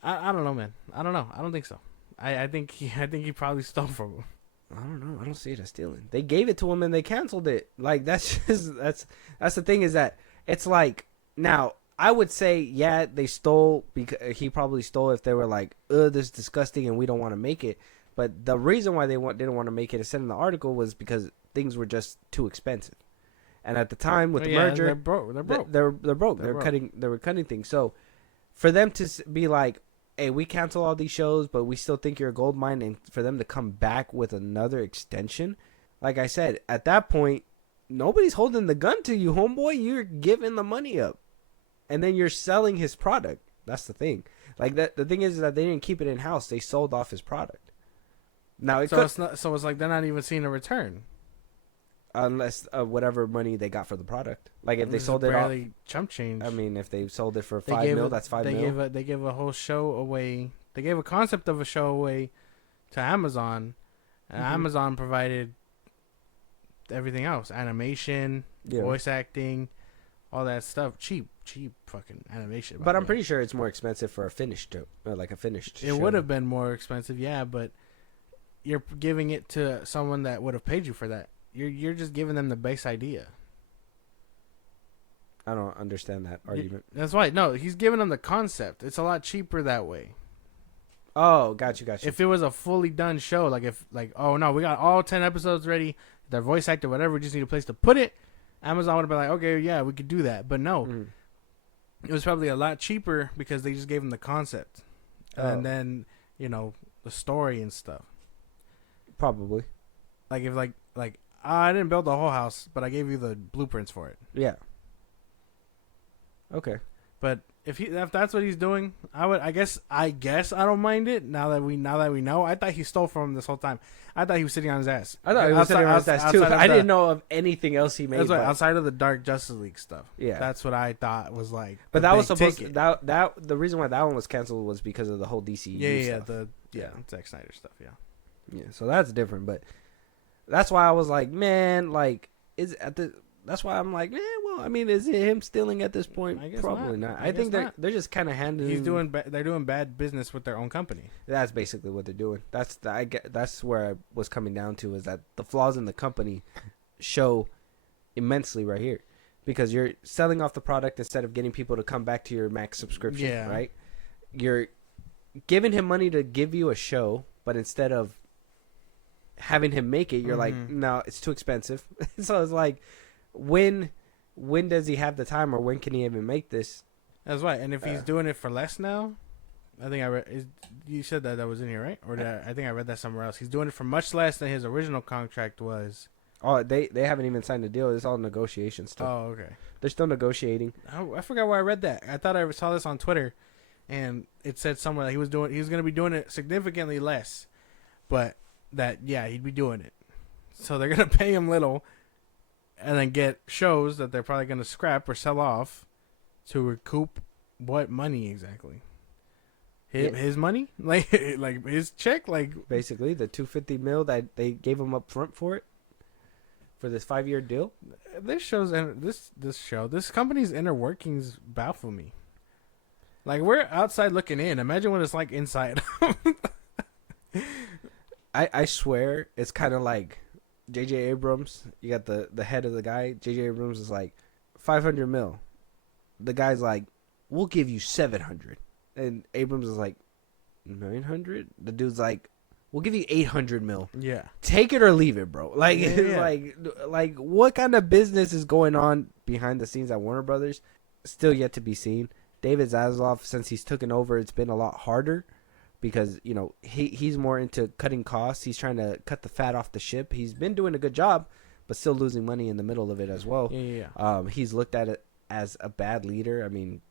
I don't know, man. I don't know. I don't think so. I think he probably stole from him. I don't know. I don't see it as stealing. They gave it to him and they canceled it. Like that's the thing is that it's like now I would say yeah they stole because he probably stole if they were like this is disgusting and we don't want to make it. But the reason why they didn't want to make it, as said in the article, was because things were just too expensive. And at the time with the merger, they're broke. They're broke. They're broke. They're broke. They were cutting things. So for them to be like, hey, we cancel all these shows, but we still think you're a gold mine, and for them to come back with another extension, like I said, at that point, nobody's holding the gun to you, homeboy. You're giving the money up, and then you're selling his product. That's the thing. Like that. The thing is that they didn't keep it in house; they sold off his product. Now So it's like they're not even seeing a return unless whatever money they got for the product. Like if they This is sold it off, barely chump change. I mean, if they sold it for They $5 gave mil, it- that's $5 they mil. gave a whole show away. They gave a concept of a show away to Amazon, and Mhm. Amazon provided everything else: animation, Yeah. voice acting, all that stuff. Cheap fucking animation. by But the I'm way. pretty sure it's more expensive for a finished, like a finished. It would have been more expensive, yeah, but you're giving it to someone that would have paid you for that. You're just giving them the base idea. I don't understand that argument. That's why. No, he's giving them the concept. It's a lot cheaper that way. Oh, got you. If it was a fully done show, oh no, we got all 10 episodes ready, their voice actor, whatever, we just need a place to put it, Amazon would have been like, okay, yeah, we could do that. But no, Mhm. it was probably a lot cheaper because they just gave them the concept. Oh. And then, the story and stuff. Probably. Like if I didn't build the whole house, but I gave you the blueprints for it. Yeah. Okay. But if that's what he's doing, I guess I don't mind it now that we know. I thought he stole from him this whole time. I thought he was sitting on his ass. I thought he was sitting on his ass too. I didn't know of anything else he made. That's right, outside of the Dark Justice League stuff. Yeah. That's what I thought was like. But the that was big supposed ticket. that the reason why that one was canceled was because of the whole DCU Yeah, stuff. yeah, Zack Snyder stuff. Yeah. Yeah, so that's different. But That's why I was like, man, like, that's why I'm like, well, I mean, is it him stealing at this point? I guess Probably not. not. I think they're just kind of handling. They're doing bad business with their own company. That's basically what they're doing. That's where I was coming down to, is that the flaws in the company show immensely right here, because you're selling off the product instead of getting people to come back to your Max subscription, right? You're giving him money to give you a show, but instead of having him make it, you're like, no, it's too expensive. So it's like, when does he have the time, or when can he even make this? That's right. And if he's doing it for less now, I think I read. You said that was in here, right? Or I think I read that somewhere else. He's doing it for much less than his original contract was. Oh, they haven't even signed a deal. It's all negotiation stuff. Oh, okay. They're still negotiating. I forgot where I read that. I thought I saw this on Twitter, and it said somewhere that he was going to be doing it significantly less, but that he'd be doing it. So they're gonna pay him little, and then get shows that they're probably gonna scrap or sell off to recoup what money exactly? His money, like his check, like basically the $250 million that they gave him up front for it. For this 5-year deal? This company's inner workings baffle me. Like, we're outside looking in. Imagine what it's like inside. I swear it's kind of like J.J. Abrams. You got the head of the guy. J.J. Abrams is like, $500 million. The guy's like, we'll give you $700. And Abrams is like, $900? The dude's like, we'll give you $800 million. Yeah. Take it or leave it, bro. Like, like what kind of business is going on behind the scenes at Warner Brothers? Still yet to be seen. David Zaslav, since he's taken over, it's been a lot harder because, you know, he's more into cutting costs. He's trying to cut the fat off the ship. He's been doing a good job, but still losing money in the middle of it as well. Yeah. He's looked at it as a bad leader. I mean,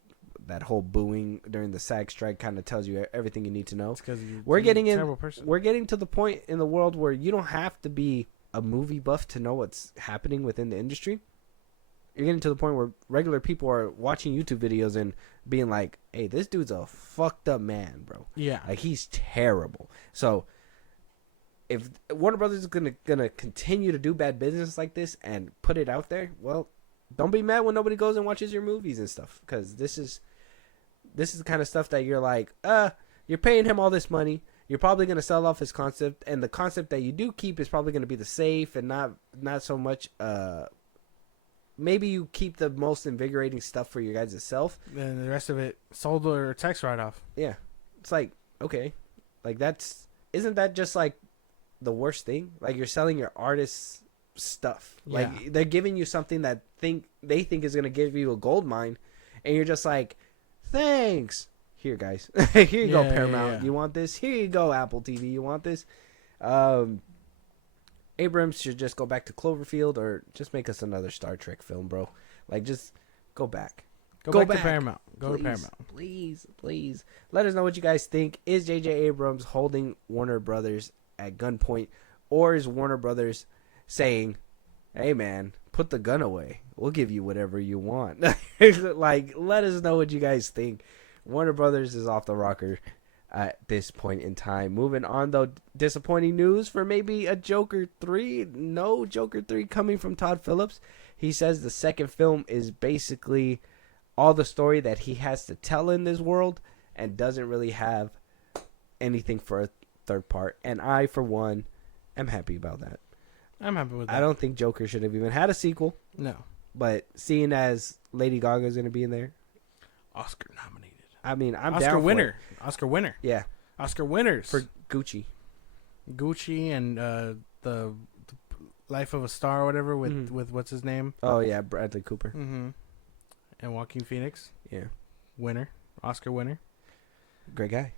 that whole booing during the SAG strike kind of tells you everything you need to know. We're getting to the point in the world where you don't have to be a movie buff to know what's happening within the industry. You're getting to the point where regular people are watching YouTube videos and being like, hey, this dude's a fucked up man, bro. Yeah. Like, he's terrible. So if Warner Brothers is gonna continue to do bad business like this and put it out there, well, don't be mad when nobody goes and watches your movies and stuff, because this is the kind of stuff that you're like, you're paying him all this money. You're probably going to sell off his concept, and the concept that you do keep is probably going to be the safe and not so much. Maybe you keep the most invigorating stuff for your guys' self. And the rest of it sold or tax write-off. Yeah. It's like, okay. Like, isn't that just like the worst thing? Like, you're selling your artists stuff. Yeah. Like, they're giving you something that they think is going to give you a gold mine, and you're just like, thanks. Here, guys. Here you go, Paramount. Yeah. You want this? Here you go, Apple TV. You want this? Abrams should just go back to Cloverfield, or just make us another Star Trek film, bro. Like, just go back. Go back to Paramount. Go to Paramount. Please. Let us know what you guys think. Is J.J. Abrams holding Warner Brothers at gunpoint, or is Warner Brothers saying, hey, man, put the gun away. We'll give you whatever you want. Like, let us know what you guys think. Warner Brothers is off the rocker at this point in time. Moving on, though, disappointing news for maybe a Joker 3. No Joker 3 coming from Todd Phillips. He says the second film is basically all the story that he has to tell in this world and doesn't really have anything for a third part. And I, for one, am happy about that. I'm happy with that. I don't think Joker should have even had a sequel. No. But seeing as Lady Gaga is going to be in there. Oscar nominated. I mean, I'm Oscar down winner. For it. Oscar winner. Yeah. Oscar winners. For Gucci and the Life of a Star or whatever with what's his name? Oh, yeah, Bradley Cooper. Mm-hmm. And Joaquin Phoenix. Yeah. Winner. Oscar winner. Great guy.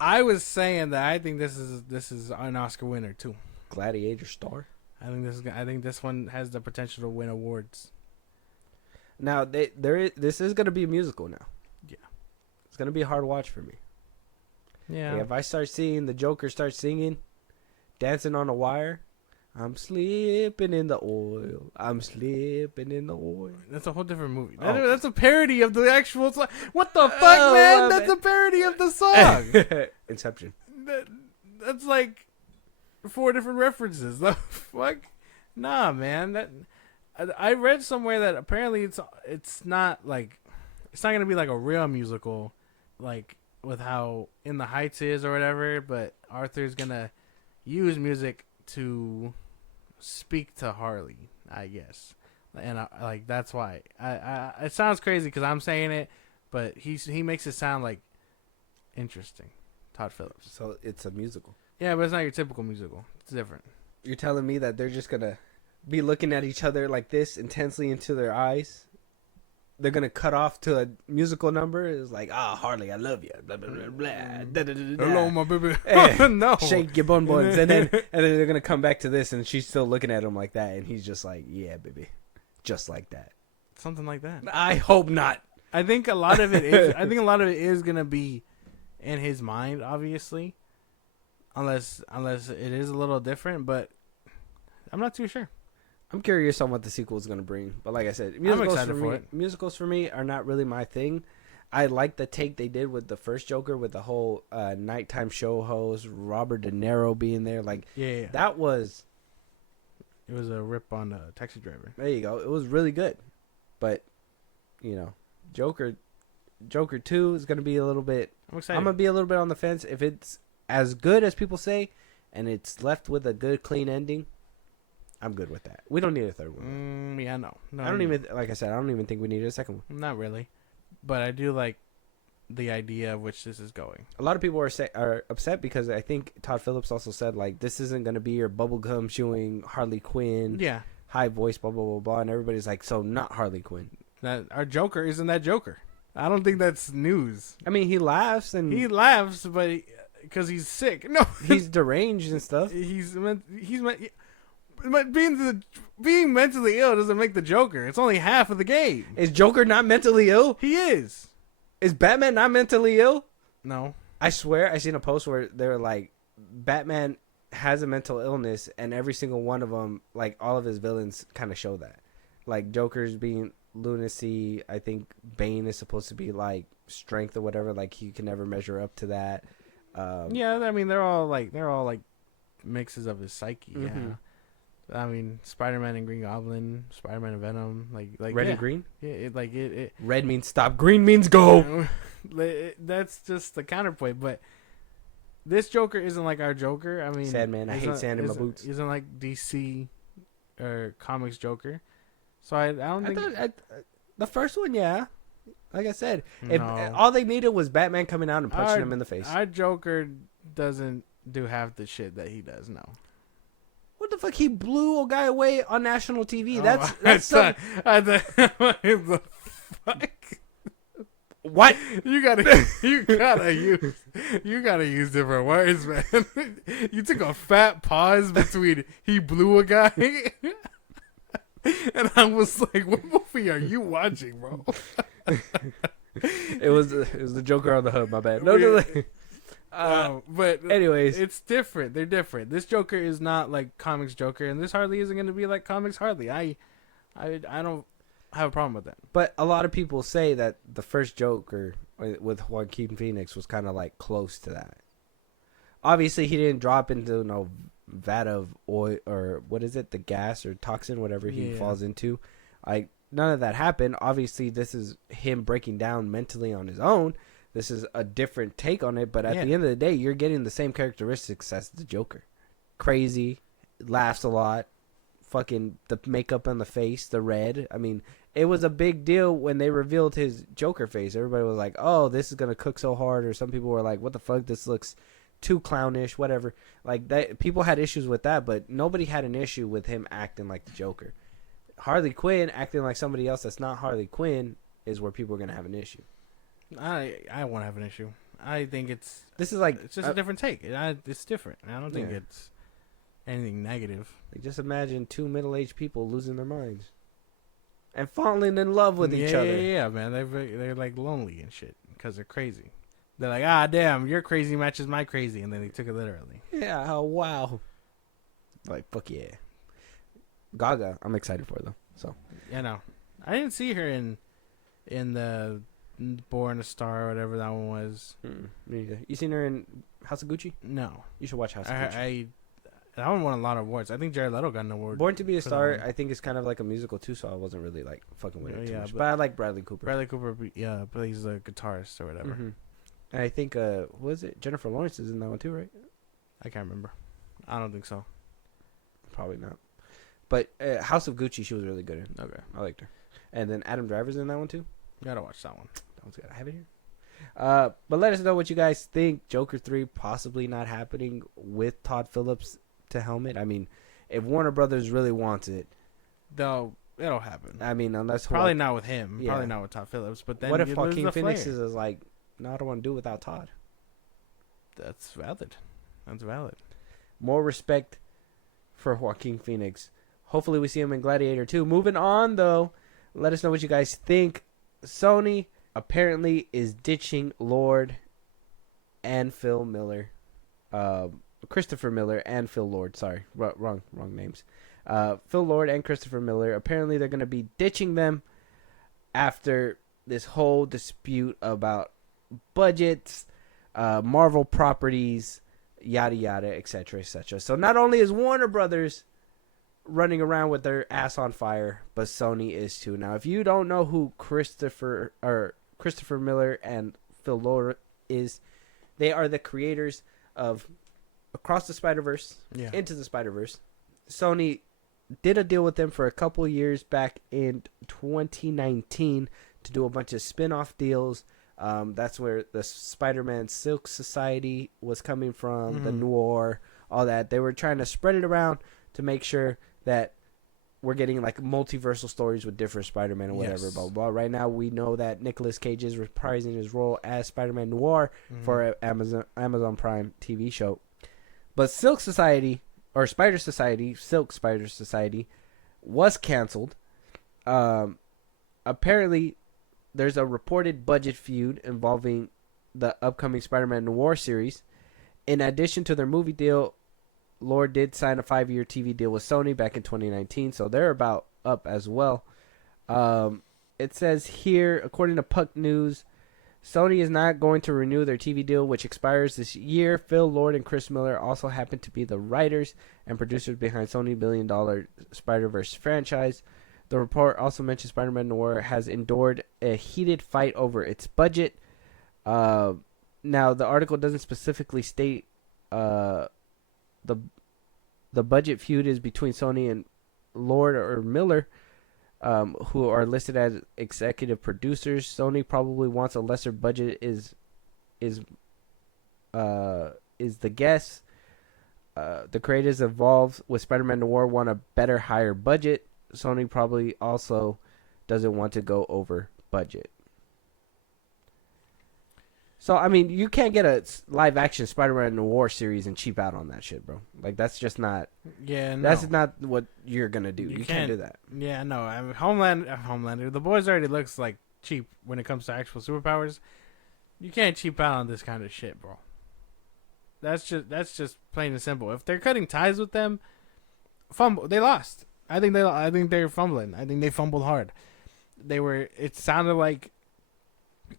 I was saying that I think this is an Oscar winner too. Gladiator star. I think this one has the potential to win awards. Now this is gonna be a musical now. Yeah, it's gonna be a hard watch for me. Yeah, like if I start seeing the Joker start singing, dancing on a wire, I'm slipping in the oil. I'm slipping in the oil. That's a whole different movie. Oh. That's a parody of the actual song. What the fuck, man? That's a parody of the song. Inception. That's like 4 different references. The fuck? Nah, man. That I read somewhere that apparently it's not gonna be like a real musical, like with how In the Heights is or whatever. But Arthur's gonna use music to speak to Harley, I guess, and that's why. It sounds crazy because I'm saying it, but he makes it sound like interesting. Todd Phillips. So it's a musical. Yeah, but it's not your typical musical. It's different. You're telling me that they're just gonna be looking at each other like this intensely into their eyes? They're gonna cut off to a musical number. It's like, Harley, I love you. Blah blah blah blah. Da, da, da, da, da. Hello, my baby. No, shake your bun buns, and then they're gonna come back to this, and she's still looking at him like that, and he's just like, yeah, baby, just like that. Something like that. I hope not. I think a lot of it is. I think a lot of it is gonna be in his mind, obviously, unless it is a little different. But I'm not too sure. I'm curious on what the sequel is going to bring. But like I said, I'm excited for it. Musicals for me are not really my thing. I like the take they did with the first Joker with the whole nighttime show host, Robert De Niro being there. Like, Yeah. that was... It was a rip on Taxi Driver. There you go. It was really good. But, Joker 2 is going to be a little bit... I'm excited. I'm going to be a little bit on the fence. If it's as good as people say, and it's left with a good, clean ending... I'm good with that. We don't need a third one. Yeah, no. I don't even, like I said, I don't even think we need a second one. Not really. But I do like the idea of which this is going. A lot of people are upset because I think Todd Phillips also said, like, this isn't going to be your bubblegum chewing Harley Quinn. Yeah. High voice, blah, blah, blah, blah. And everybody's like, so not Harley Quinn. That our Joker isn't that Joker. I don't think that's news. I mean, he laughs and... He laughs, but because he's sick. No. He's deranged and stuff. But being mentally ill doesn't make the Joker. It's only half of the game. Is Joker not mentally ill? He is. Is Batman not mentally ill? No. I swear I seen a post where they were like, Batman has a mental illness, and every single one of them, like all of his villains kind of show that. Like Joker's being lunacy. I think Bane is supposed to be like strength or whatever. Like he can never measure up to that. Yeah, I mean they're all like mixes of his psyche. Mm-hmm. Yeah. I mean, Spider-Man and Green Goblin, Spider-Man and Venom, like red and green. Yeah, it red means stop, green means go. That's just the counterpoint. But this Joker isn't like our Joker. I mean, Sandman. I hate sand in my boots. Isn't like DC or comics Joker. So I don't think the first one, yeah. Like I said, No. all they needed was Batman coming out and punching him in the face. Our Joker doesn't do half the shit that he does. No. What the fuck? He blew a guy away on national TV. Oh, That's something. What the fuck? What? You gotta use different words, man. You took a fat pause between he blew a guy, and I was like, "What movie are you watching, bro?" It was the Joker on the hood. My bad. But anyways, it's different. They're different. This Joker is not like comics Joker, and this Harley isn't going to be like comics Harley. I don't have a problem with that. But a lot of people say that the first Joker with Joaquin Phoenix was kind of like close to that. Obviously, he didn't drop into no vat of oil or what is it, the gas or toxin, whatever he falls into. Like none of that happened. Obviously, this is him breaking down mentally on his own. This is a different take on it, but at the end of the day, you're getting the same characteristics as the Joker. Crazy, laughs a lot, fucking the makeup on the face, the red. I mean, it was a big deal when they revealed his Joker face. Everybody was like, oh, this is going to cook so hard, or some people were like, what the fuck, this looks too clownish, whatever. Like, that, people had issues with that, but nobody had an issue with him acting like the Joker. Harley Quinn acting like somebody else that's not Harley Quinn is where people are going to have an issue. I won't have an issue. I think it's just a different take. It's different. I don't think it's anything negative. Like, just imagine two middle-aged people losing their minds and falling in love with each other. Yeah, man. They're like lonely and shit because they're crazy. They're like, damn, your crazy matches my crazy, and then they took it literally. Yeah. Oh wow. Like fuck yeah. Gaga, I'm excited for though. So. Yeah, no, I didn't see her in the Born a Star or whatever that one was. You seen her in House of Gucci? No. You should watch House of Gucci. That one won a lot of awards. I think Jared Leto got an award. Born to Be a for that Star, one. I think, is kind of like a musical too, so I wasn't really like fucking with it too Yeah, much. but- But I like Bradley Cooper. Bradley Cooper, plays a guitarist or whatever. Mhm. And I think, was it Jennifer Lawrence is in that one too, right? I can't remember. I don't think so. Probably not. But House of Gucci, she was really good in. Okay, I liked her. And then Adam Driver's in that one too. gotta watch that one. That one's good. I have it here. But let us know what you guys think. Joker 3 possibly not happening with Todd Phillips to helm it. I mean, if Warner Brothers really wants it, It'll happen. I mean, unless Probably not with him. Yeah. Probably not with Todd Phillips. But then what if you lose Joaquin the Phoenix flair. is like, no, I don't want to do it without Todd. That's valid. That's valid. More respect for Joaquin Phoenix. Hopefully we see him in Gladiator 2. Moving on, though, let us know what you guys think. Sony apparently is ditching Lord and Phil Miller. Christopher Miller and Phil Lord. Sorry, wrong names. Phil Lord and Christopher Miller. Apparently they're going to be ditching them after this whole dispute about budgets, Marvel properties, yada yada, etc., etc. So not only is Warner Brothers running around with their ass on fire, but Sony is too. Now, if you don't know who Christopher Miller and Phil Lord is, they are the creators of Across the Spider-Verse, Yeah. Into the Spider-Verse. Sony did a deal with them for a couple years back in 2019 to do a bunch of spin-off deals. That's where the Spider-Man Silk Society was coming from, the Noir, all that. They were trying to spread it around to make sure that we're getting like multiversal stories with different Spider-Man and whatever, Yes. blah, blah, blah. Right now, we know that Nicolas Cage is reprising his role as Spider-Man Noir for an Amazon Prime TV show. But Silk Society, or Spider Society, Silk Spider Society, was canceled. Apparently, there's a reported budget feud involving the upcoming Spider-Man Noir series. In addition to their movie deal, Lord did sign a 5-year TV deal with Sony back in 2019, so they're about up as well. It says here, according to Puck News, Sony is not going to renew their TV deal, which expires this year. Phil Lord and Chris Miller also happen to be the writers and producers behind Sony's billion-dollar Spider-Verse franchise. The report also mentions Spider-Man Noir has endured a heated fight over its budget. Now, the article doesn't specifically state the budget feud is between Sony and Lord or Miller, who are listed as executive producers. Sony probably wants a lesser budget is the guess. The creators involved with Spider-Man Noir want a better, higher budget. Sony probably also doesn't want to go over budget. So, I mean, you can't get a live-action Spider-Man Noir series and cheap out on that shit, bro. Like, that's just not... Yeah, no. That's not what you're going to do. You can't do that. Yeah, no. I mean, Homelander. The Boys already looks like cheap when it comes to actual superpowers. You can't cheap out on this kind of shit, bro. That's just plain and simple. If they're cutting ties with them, they lost. I think they're fumbling. I think they fumbled hard. It sounded like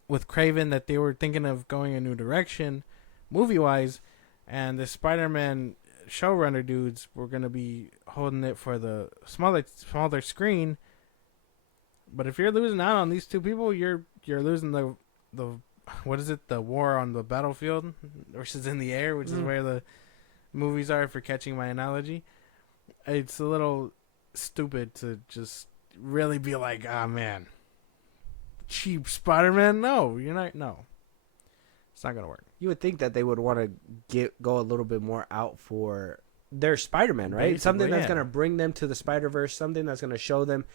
with Craven that they were thinking of going a new direction movie-wise, and the Spider-Man showrunner dudes were going to be holding it for the smaller screen. But if you're losing out on these two people, you're losing the what is it, the war on the battlefield versus in the air, which is where the movies are, for catching my analogy. It's a little stupid to just really be like, ah, man, cheap Spider-Man. No, you're not. No, it's not gonna work. You would think that they would want to go a little bit more out for their Spider-Man, right? Basically, Something that's yeah. going to bring them to the Spider-Verse, something that's going to show them,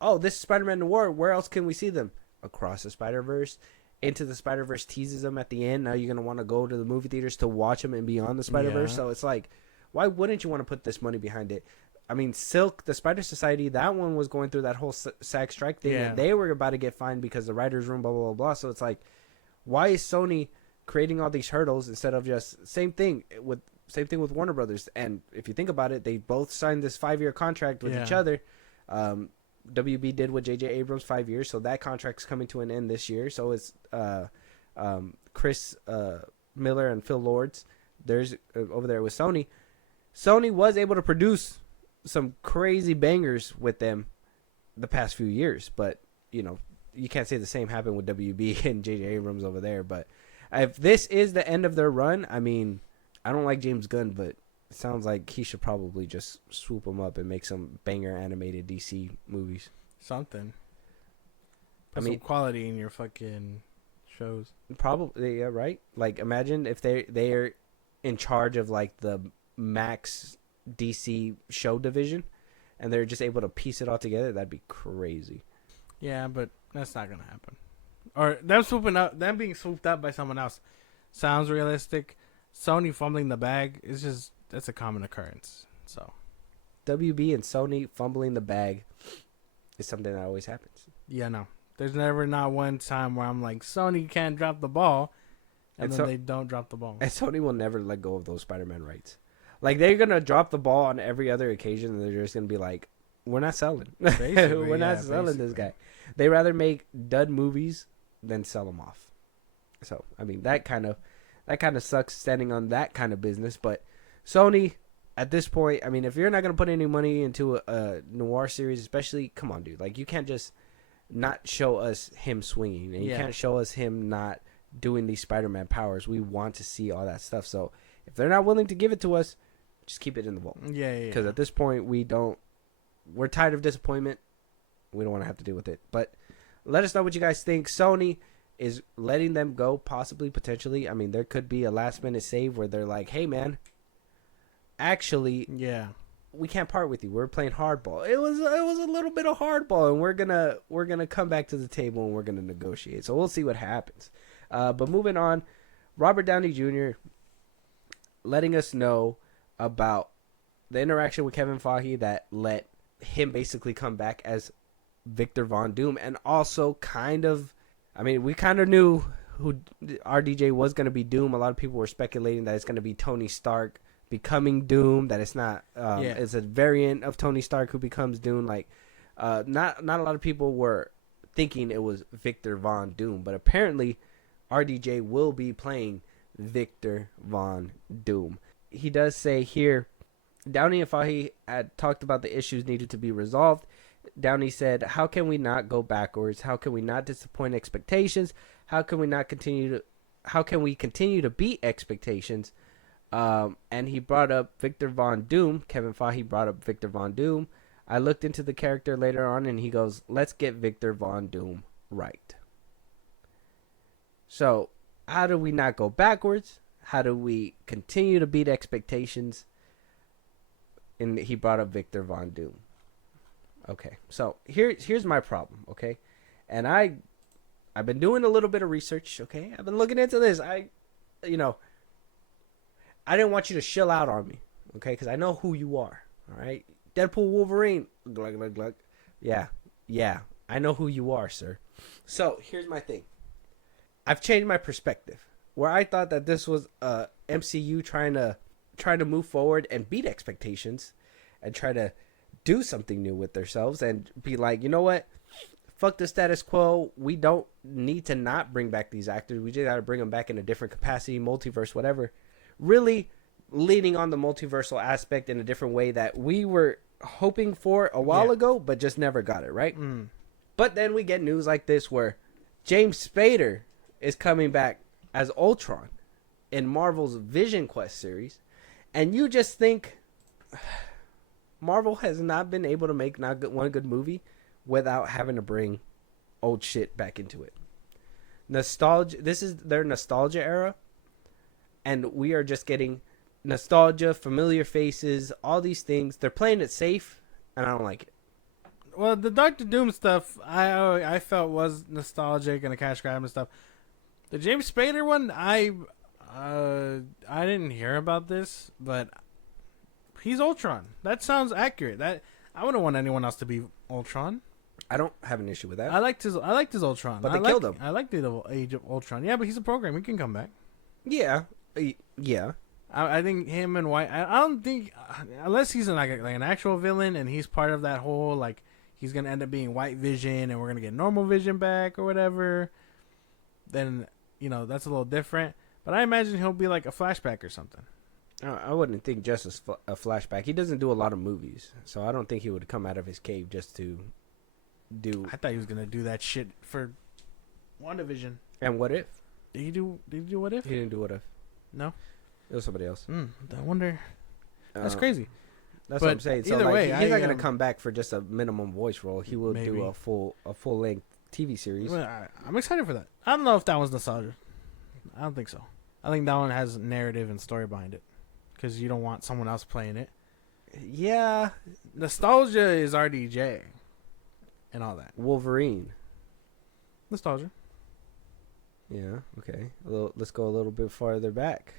oh, this is Spider-Man Noir. Where else can we see them? Across the Spider-Verse. Into the Spider-Verse teases them at the end. Now you're going to want to go to the movie theaters to watch them and Beyond the Spider-Verse. Yeah. So it's like, why wouldn't you want to put this money behind it? I mean, Silk, the Spider Society, that one was going through that whole SAG strike thing, and they were about to get fined because the writer's room, blah, blah, blah, blah. So it's like, why is Sony creating all these hurdles instead of just same thing with Warner Brothers? And if you think about it, they both signed this 5-year contract with each other. WB did with J.J. Abrams 5 years, so that contract's coming to an end this year. So it's Chris Miller and Phil Lords. There's over there with Sony. Sony was able to produce some crazy bangers with them the past few years, but you can't say the same happened with WB and J.J. Abrams over there. But if this is the end of their run, I mean, I don't like James Gunn, but it sounds like he should probably just swoop them up and make some banger animated DC movies. Something. Put some quality in your fucking shows. Probably, yeah, right? Like, imagine if they're in charge of, like, the Max DC show division, and they're just able to piece it all together. That'd be crazy. Yeah, but that's not gonna happen. Or them being swooped up by someone else sounds realistic. Sony fumbling the bag is that's a common occurrence. So WB and Sony fumbling the bag is something that always happens. Yeah, no. There's never not one time where I'm like, Sony can't drop the ball, and then they don't drop the ball. And Sony will never let go of those Spider-Man rights. Like, they're going to drop the ball on every other occasion, and they're just going to be like, we're not selling. We're not selling this guy. They rather make dud movies than sell them off. So, I mean, that kind of sucks standing on that kind of business. But Sony, at this point, I mean, if you're not going to put any money into a Noir series, especially, come on, dude. Like, you can't just not show us him swinging, and you can't show us him not doing these Spider-Man powers. We want to see all that stuff. So if they're not willing to give it to us, just keep it in the vault. Yeah. Because at this point, we're tired of disappointment. We don't want to have to deal with it. But let us know what you guys think. Sony is letting them go, possibly, potentially. I mean, there could be a last-minute save where they're like, hey, man, actually, we can't part with you. We're playing hardball. It was a little bit of hardball, and we're gonna come back to the table and we're gonna negotiate. So we'll see what happens. But moving on, Robert Downey Jr. letting us know about the interaction with Kevin Feige that let him basically come back as Victor Von Doom, and also we kind of knew who RDJ was gonna be Doom. A lot of people were speculating that it's gonna be Tony Stark becoming Doom, that it's not it's a variant of Tony Stark who becomes Doom. Like not a lot of people were thinking it was Victor Von Doom, but apparently RDJ will be playing Victor Von Doom. He does say here, Downey and Feige had talked about the issues needed to be resolved. Downey said, how can we not go backwards? How can we not disappoint expectations? How can we continue to beat expectations? And he brought up Victor Von Doom. Kevin Feige brought up Victor Von Doom. I looked into the character later on, and he goes, let's get Victor Von Doom right. So, how do we not go backwards? How do we continue to beat expectations? And he brought up Victor Von Doom. Okay, so here's my problem, okay? And I've been doing a little bit of research, okay? I've been looking into this. I didn't want you to chill out on me, okay? Because I know who you are, all right? Deadpool Wolverine. Glug, glug, glug. Yeah. I know who you are, sir. So, here's my thing. I've changed my perspective. Where I thought that this was MCU trying to move forward and beat expectations and try to do something new with themselves and be like, you know what? Fuck the status quo. We don't need to not bring back these actors. We just got to bring them back in a different capacity, multiverse, whatever. Really leaning on the multiversal aspect in a different way that we were hoping for a while ago, but just never got it, right? But then we get news like this where James Spader is coming back as Ultron in Marvel's Vision Quest series, and you just think Marvel has not been able to make one good movie without having to bring old shit back into it. Nostalgia. This is their nostalgia era, and we are just getting nostalgia, familiar faces, all these things. They're playing it safe, and I don't like it. Well, the Doctor Doom stuff I felt was nostalgic and a cash grab and stuff. The James Spader one, I didn't hear about this, but he's Ultron. That sounds accurate. That I wouldn't want anyone else to be Ultron. I don't have an issue with that. I liked his Ultron, but they killed him. I liked the Age of Ultron. Yeah, but he's a program. He can come back. Yeah. I think him and White. I don't think unless he's like an actual villain and he's part of that whole like he's gonna end up being White Vision and we're gonna get normal Vision back or whatever. Then that's a little different. But I imagine he'll be like a flashback or something. I wouldn't think just a flashback. He doesn't do a lot of movies, so I don't think he would come out of his cave just to do. I thought he was gonna do that shit for WandaVision. And What If? Did he do What If? He didn't do What If. No. It was somebody else. I wonder. That's Uh, crazy. That's But what I'm saying. So either like, way, he's not I, gonna come back for just a minimum voice role. He will maybe. do a full length TV series. Well, I'm excited for that. I don't know if that one's nostalgia. I don't think so. I think that one has narrative and story behind it, because you don't want someone else playing it. Yeah, Nostalgia is RDJ and all that. Wolverine. Nostalgia. Yeah, okay. Let's go a little bit farther back.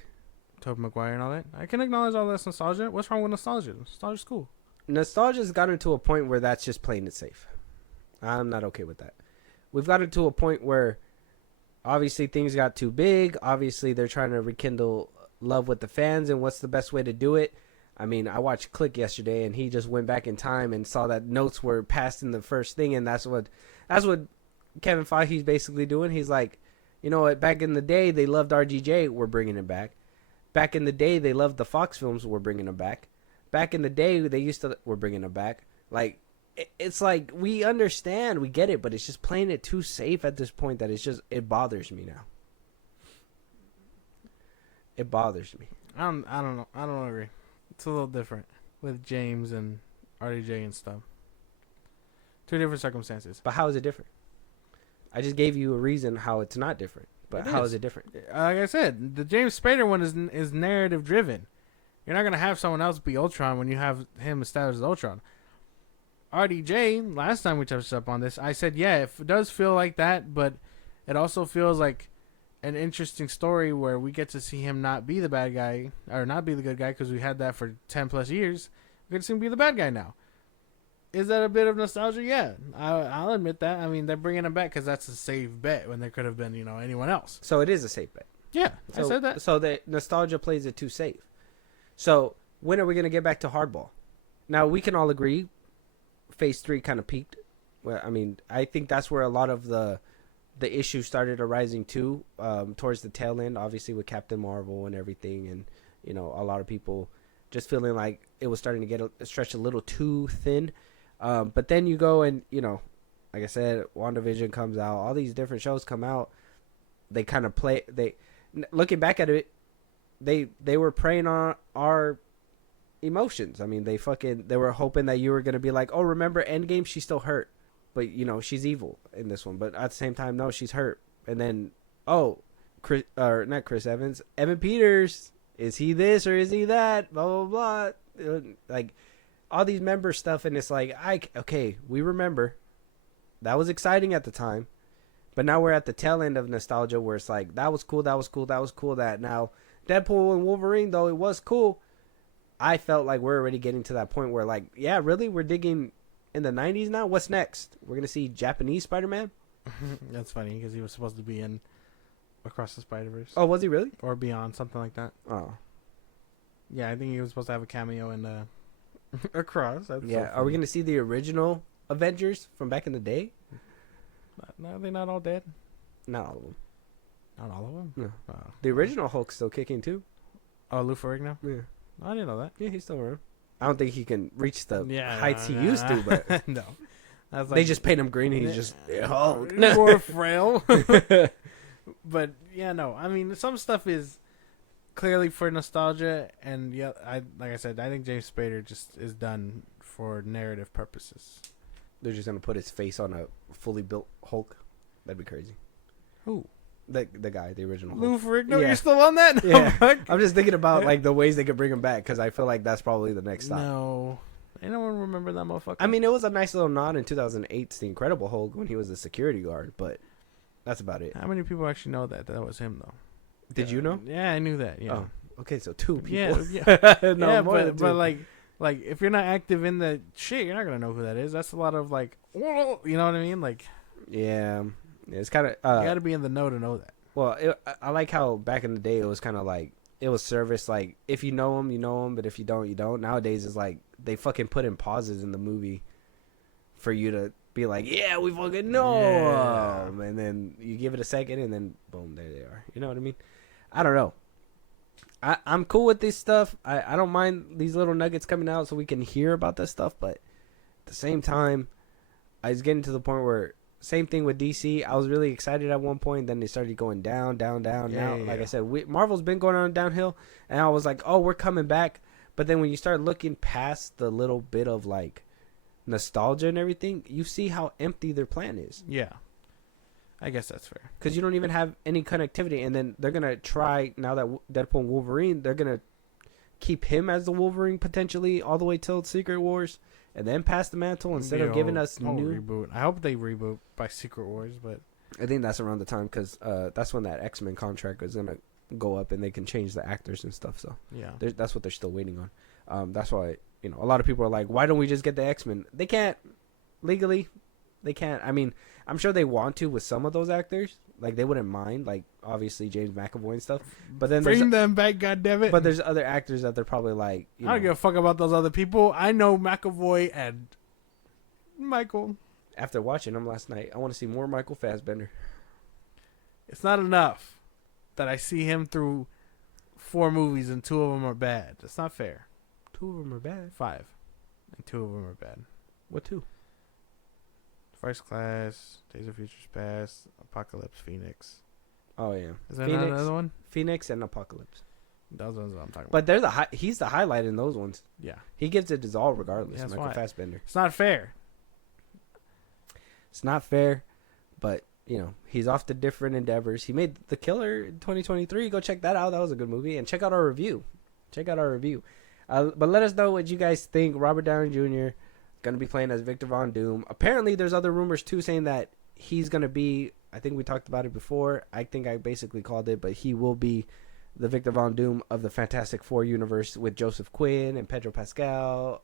Tobey Maguire and all that. I can acknowledge all that's nostalgia. What's wrong with nostalgia? Nostalgia's cool. Nostalgia's gotten to a point where that's just playing it safe. I'm not okay with that. We've gotten to a point where obviously things got too big. Obviously they're trying to rekindle love with the fans, and what's the best way to do it? I mean, I watched Click yesterday, and he just went back in time and saw that notes were passed in the first thing, and that's what Kevin Feige's basically doing. He's like, you know what? Back in the day, they loved RGJ. We're bringing it back. Back in the day, they loved the Fox films. We're bringing them back. Back in the day, we're bringing them back. Like, it's like, we understand, we get it, but it's just playing it too safe at this point that it bothers me now. It bothers me. I don't know. I don't agree. It's a little different with James and RDJ and stuff. Two different circumstances. But how is it different? I just gave you a reason how it's not different. But how is it different? Like I said, the James Spader one is narrative driven. You're not gonna have someone else be Ultron when you have him established as Ultron. RDJ, last time we touched up on this, I said, yeah, it does feel like that, but it also feels like an interesting story where we get to see him not be the bad guy, or not be the good guy, because we had that for 10 plus years. We get to see him be the bad guy now. Is that a bit of nostalgia? Yeah, I'll admit that. I mean, they're bringing him back because that's a safe bet when there could have been, anyone else. So it is a safe bet. Yeah, I said that. So the nostalgia plays it too safe. So when are we going to get back to hardball? Now, we can all agree Phase 3 kind of peaked. Well, I mean, I think that's where a lot of the issues started arising too, towards the tail end, obviously with Captain Marvel and everything, and a lot of people just feeling like it was starting to get stretched a little too thin. But then you go and like I said, WandaVision comes out, all these different shows come out. They kind of play. Looking back at it, they were preying on our emotions. I mean, they were hoping that you were gonna be like, oh, remember Endgame? She's still hurt, but she's evil in this one. But at the same time, no, she's hurt. And then not Chris Evans, Evan Peters. Is he this or is he that? Blah blah blah. Like all these member stuff, and it's like, okay, we remember. That was exciting at the time, but now we're at the tail end of nostalgia where it's like, that was cool. That now Deadpool and Wolverine, though it was cool, I felt like we're already getting to that point where like, yeah, really, we're digging in the 90s now. What's next? We're gonna see Japanese Spider-Man. That's funny because he was supposed to be in Across the Spider-Verse. Oh, was he really? Or Beyond, something like that. Oh, yeah, I think he was supposed to have a cameo in Across. That's yeah. so Are we gonna see the original Avengers from back in the day? No, they're not all dead. Not all of them. Not all of them. No. Oh. The original Hulk's still kicking too. Oh, Lou Ferrigno? Yeah. I didn't know that. Yeah, he's still around. I don't think he can reach the heights he no. used to, but no. That's they just paint him green and he's just Hulk. More frail. But yeah, no. I mean, some stuff is clearly for nostalgia, and yeah, like I said, I think James Spader just is done for narrative purposes. They're just gonna put his face on a fully built Hulk. That'd be crazy. Who? The guy, the original Lou Hulk. Ferrigno? Yeah. You're still on that? Yeah. No, I'm just thinking about like the ways they could bring him back, because I feel like that's probably the next stop. No. Anyone remember that motherfucker? I mean, it was a nice little nod in 2008's The Incredible Hulk when he was a security guard, but that's about it. How many people actually know that was him, though? Did you know? Yeah, I knew that. Yeah. Oh, okay, so 2 people. Yeah. No, yeah, more than 2. but like if you're not active in the shit, you're not gonna know who that is. That's a lot of like, you know what I mean? Like, yeah, it's kind of. You got to be in the know to know that. Well, I like how back in the day it was kind of like it was service. Like if you know him, you know him, but if you don't, you don't. Nowadays it's like they fucking put in pauses in the movie for you to be like, yeah, we fucking know him, and then you give it a second, and then boom, there they are. You know what I mean? I don't know. I'm cool with this stuff. I don't mind these little nuggets coming out so we can hear about this stuff, but at the same time, I was getting to the point where same thing with DC. I was really excited at one point, then they started going down. Now, like I said, Marvel's been going on downhill, and I was like, oh, we're coming back. But then when you start looking past the little bit of like nostalgia and everything, you see how empty their plan is. Yeah. I guess that's fair. Because you don't even have any connectivity. And then they're going to try, now that Deadpool and Wolverine, they're going to keep him as the Wolverine potentially all the way till Secret Wars. And then pass the mantle instead of giving us new... reboot. I hope they reboot by Secret Wars, but... I think that's around the time because that's when that X-Men contract is going to go up and they can change the actors and stuff. So yeah, that's what they're still waiting on. That's why, a lot of people are like, why don't we just get the X-Men? They can't. Legally, they can't. I mean... I'm sure they want to with some of those actors. Like, they wouldn't mind. Like, obviously, James McAvoy and stuff. But then bring them back, goddammit. But there's other actors that they're probably like... I don't give a fuck about those other people. I know McAvoy and Michael. After watching them last night, I want to see more Michael Fassbender. It's not enough that I see him through 4 movies and 2 of them are bad. That's not fair. 2 of them are bad? 5. And 2 of them are bad. What 2? First Class, Days of Futures Past, Apocalypse, Phoenix. Oh yeah, is there another one? Phoenix and Apocalypse. Those ones I'm talking about. But they're he's the highlight in those ones. Yeah, he gives it his all regardless. Yeah, Michael Fassbender. It's not fair. It's not fair, but he's off to different endeavors. He made The Killer in 2023. Go check that out. That was a good movie. And check out our review. But let us know what you guys think. Robert Downey Jr. going to be playing as Victor Von Doom. Apparently, there's other rumors, too, saying that he's going to be... I think we talked about it before. I think I basically called it, but he will be the Victor Von Doom of the Fantastic Four universe with Joseph Quinn and Pedro Pascal,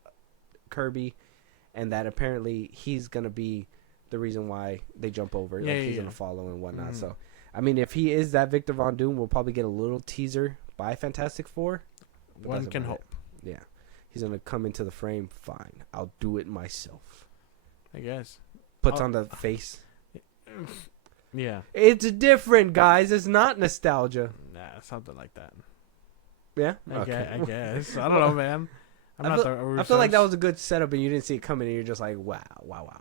Kirby, and that apparently he's going to be the reason why they jump over. He's going to follow and whatnot. So, I mean, if he is that Victor Von Doom, we'll probably get a little teaser by Fantastic Four. One can hope. Yeah. He's going to come into the frame. Fine. I'll do it myself. I guess. Puts on the face. Yeah. It's different, guys. It's not nostalgia. Nah, something like that. Yeah? I guess. I don't know, man. I feel like that was a good setup and you didn't see it coming and you're just like, wow. wow.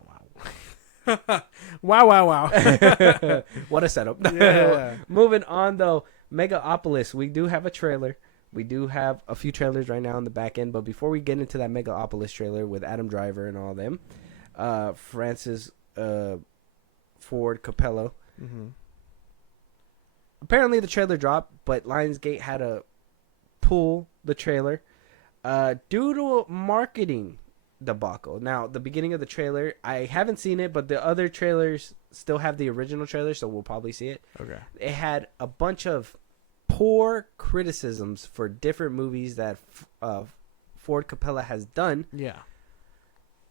What a setup. Yeah. Moving on, though. Megaopolis. We do have a trailer. We do have a few trailers right now on the back end, but before we get into that Megaopolis trailer with Adam Driver and all them, Francis Ford Capello. Mm-hmm. Apparently the trailer dropped, but Lionsgate had to pull the trailer due to a marketing debacle. Now, the beginning of the trailer, I haven't seen it, but the other trailers still have the original trailer, so we'll probably see it. Okay. It had a bunch of poor criticisms for different movies that Ford Capella has done. Yeah.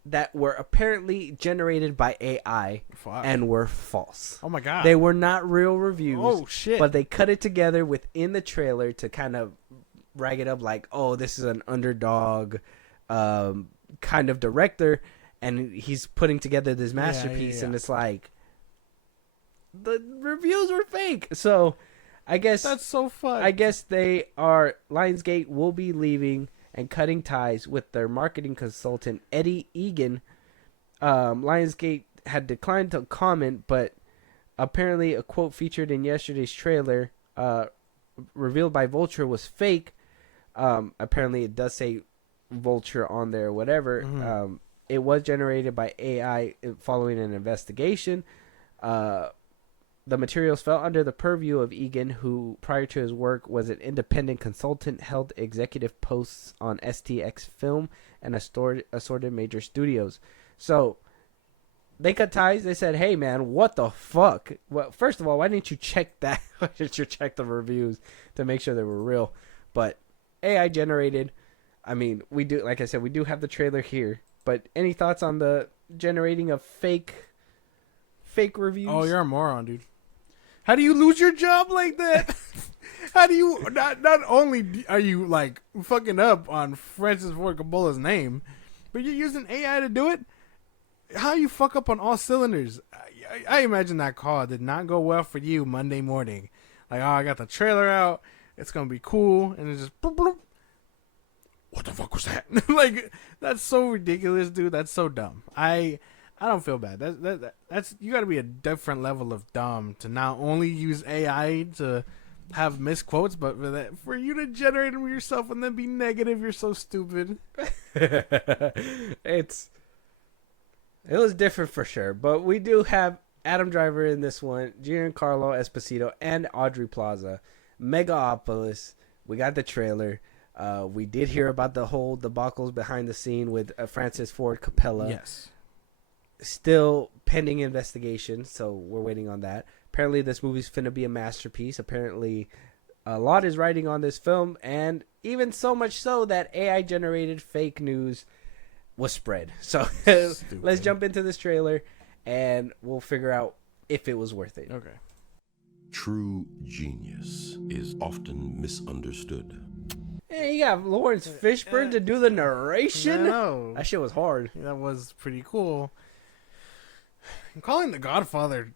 That were apparently generated by AI and were false. Oh my god. They were not real reviews. Oh shit. But they cut it together within the trailer to kind of rag it up like, oh, this is an underdog kind of director and he's putting together this masterpiece and it's like the reviews were fake. So I guess that's so fun. I guess Lionsgate will be leaving and cutting ties with their marketing consultant, Eddie Egan. Lionsgate had declined to comment, but apparently a quote featured in yesterday's trailer revealed by Vulture was fake. Apparently it does say Vulture on there or whatever. Mm-hmm. It was generated by AI following an investigation. The materials fell under the purview of Egan, who, prior to his work, was an independent consultant, held executive posts on STX Film and assorted major studios. So, they cut ties. They said, hey, man, what the fuck? Well, first of all, why didn't you check that? Why didn't you check the reviews to make sure they were real? But AI generated. I mean, we do, like I said, we do have the trailer here. But any thoughts on the generating of fake reviews? Oh, you're a moron, dude. How do you lose your job like that? How do you not only are you like fucking up on Francis Ford Coppola's name, but you're using AI to do it? How you fuck up on all cylinders? I imagine that call did not go well for you Monday morning. Like, oh, I got the trailer out. It's gonna be cool, and it's just bloop, bloop. What the fuck was that? Like, that's so ridiculous, dude. That's so dumb. I don't feel bad. That's you got to be a different level of dumb to not only use AI to have misquotes, but for you to generate them yourself and then be negative. You're so stupid. It was different for sure, but we do have Adam Driver in this one, Giancarlo Esposito, and Aubrey Plaza. Megaopolis. We got the trailer. We did hear about the whole debacles behind the scene with Francis Ford Coppola. Yes. Still pending investigation, so we're waiting on that. Apparently, this movie's finna be a masterpiece. Apparently, a lot is riding on this film, and even so much so that AI-generated fake news was spread. So let's jump into this trailer, and we'll figure out if it was worth it. Okay. True genius is often misunderstood. Hey, you got Lawrence Fishburne to do the narration? No. That shit was hard. That was pretty cool. And calling The Godfather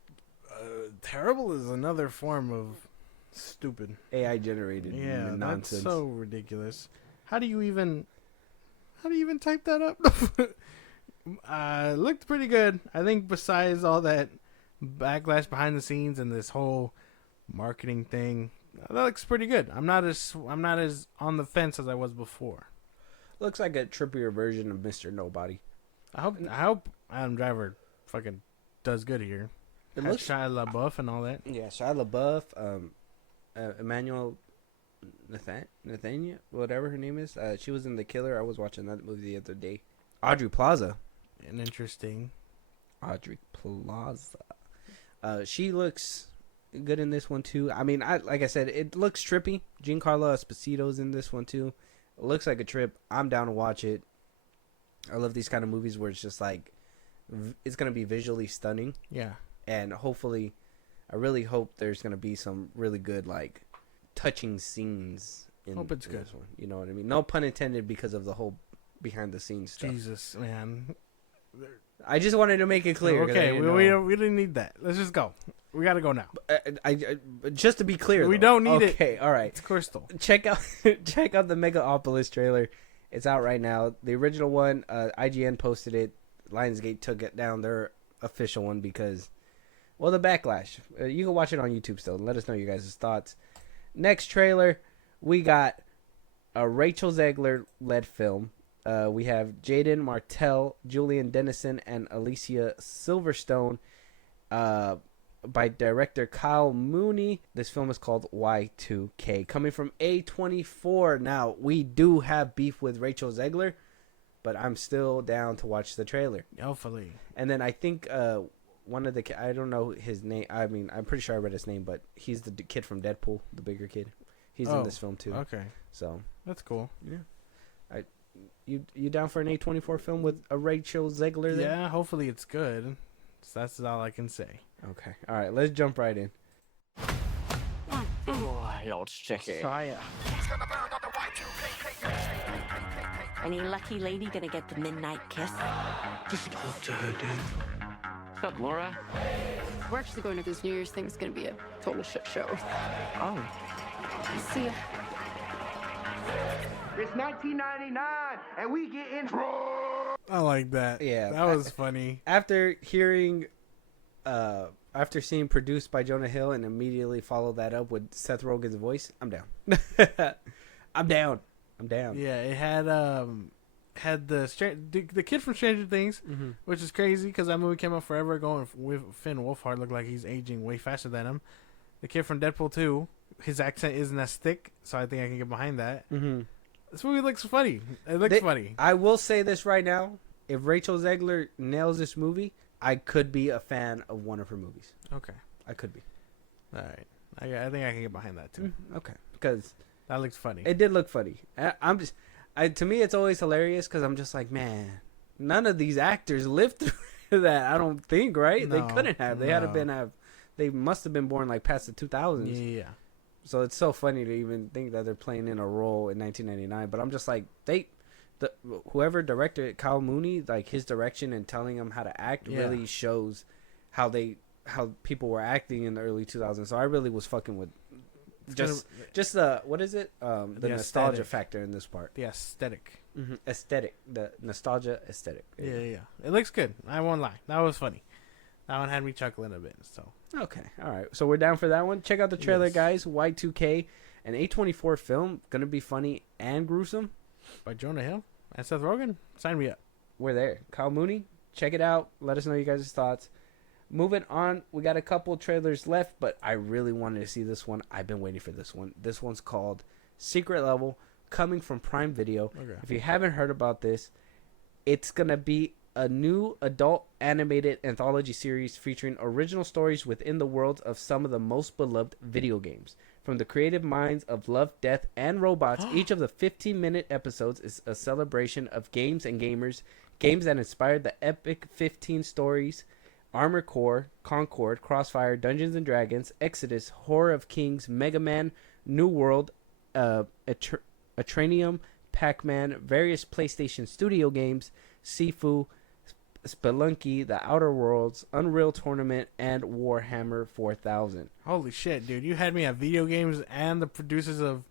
terrible is another form of stupid. AI generated nonsense. That's so ridiculous. How do you even type that up? Looked pretty good. I think besides all that backlash behind the scenes and this whole marketing thing, that looks pretty good. I'm not as on the fence as I was before. Looks like a trippier version of Mr. Nobody. I hope Adam Driver fucking does good here. It Has looks Shia LaBeouf and all that. Yeah, Shia LaBeouf, Emmanuel Nathania, whatever her name is. She was in The Killer. I was watching that movie the other day. Aubrey Plaza. And interesting. Aubrey Plaza. She looks good in this one too. I mean, like I said, it looks trippy. Giancarlo Esposito's in this one too. It looks like a trip. I'm down to watch it. I love these kind of movies where it's just like it's gonna be visually stunning. Yeah. And hopefully, I really hope there's gonna be some really good like touching scenes in Hope it's good. this one. You know what I mean? No pun intended, because of the whole behind the scenes stuff. Jesus, man. I just wanted to make it clear. Okay, we didn't need that. Let's just go. We gotta go now. I just to be clear, We though. don't need it. Okay, all right. It's Crystal. Check out the Megaopolis trailer. It's out right now. The original one, IGN posted it. Lionsgate took it down, their official one, because, well, the backlash. You can watch it on YouTube still. And let us know your guys' thoughts. Next trailer, we got a Rachel Zegler-led film. We have Jaden Martell, Julian Dennison, and Alicia Silverstone. By director Kyle Mooney. This film is called Y2K. Coming from A24. Now, we do have beef with Rachel Zegler, but I'm still down to watch the trailer. Hopefully. And then I think one of the I don't know his name. I mean, I'm pretty sure I read his name, but he's the kid from Deadpool, the bigger kid. He's in this film too. Okay. So that's cool. Yeah. You down for an A24 film with a Rachel Zegler there? Yeah, hopefully it's good. So that's all I can say. Okay. All right, let's jump right in. Wild chicken. Fire. Any lucky lady gonna get the midnight kiss? Just talk to her, dude. What's up, Laura? We're actually going to this New Year's thing. It's going to be a total shit show. Oh. See ya. It's 1999, and we getting I like that. Yeah. That was funny. After hearing, after seeing produced by Jonah Hill and immediately follow that up with Seth Rogen's voice, I'm down. I'm down. Yeah, it had the kid from Stranger Things, which is crazy because that movie came out forever ago, and with Finn Wolfhard looked like he's aging way faster than him. The kid from Deadpool 2, his accent isn't as thick, so I think I can get behind that. Mm-hmm. This movie looks funny. It looks funny. I will say this right now. If Rachel Zegler nails this movie, I could be a fan of one of her movies. Okay. I could be. All right. I think I can get behind that too. Okay. Because That looks funny. it did look funny. To me, it's always hilarious because I'm just like, man, none of these actors lived through that. I don't think, right? They No, couldn't have. They had to been They must have been born like past the 2000s. Yeah. So it's so funny to even think that they're playing in a role in 1999. But I'm just like, whoever directed it, Kyle Mooney, like his direction and telling them how to act really shows how people were acting in the early 2000s. So I really was fucking with Just the what is it? The nostalgia aesthetic. factor in this part. The aesthetic. Aesthetic, the nostalgia aesthetic. Yeah. It looks good. I won't lie. That was funny. That one had me chuckling a bit. So Okay, all right. So we're down for that one. Check out the trailer, Yes. guys. Y2K, an A24 film, gonna be funny and gruesome. by Jonah Hill and Seth Rogen, sign me up. We're there. Kyle Mooney, check it out. Let us know you guys' thoughts. Moving on, we got a couple trailers left, but I really wanted to see this one. I've been waiting for this one. This one's called Secret Level, coming from Prime Video. Okay. If you haven't heard about this, it's going to be a new adult animated anthology series featuring original stories within the worlds of some of the most beloved video games. From the creative minds of Love, Death, and Robots, each of the 15-minute episodes is a celebration of games and gamers, games that inspired the epic 15 stories: Armored Core, Concord, Crossfire, Dungeons & Dragons, Exodus, Horror of Kings, Mega Man, New World, Atranium, Pac-Man, various PlayStation Studio games, Sifu, Spelunky, The Outer Worlds, Unreal Tournament, and Warhammer 4000. Holy shit, dude! You had me at video games and the producers of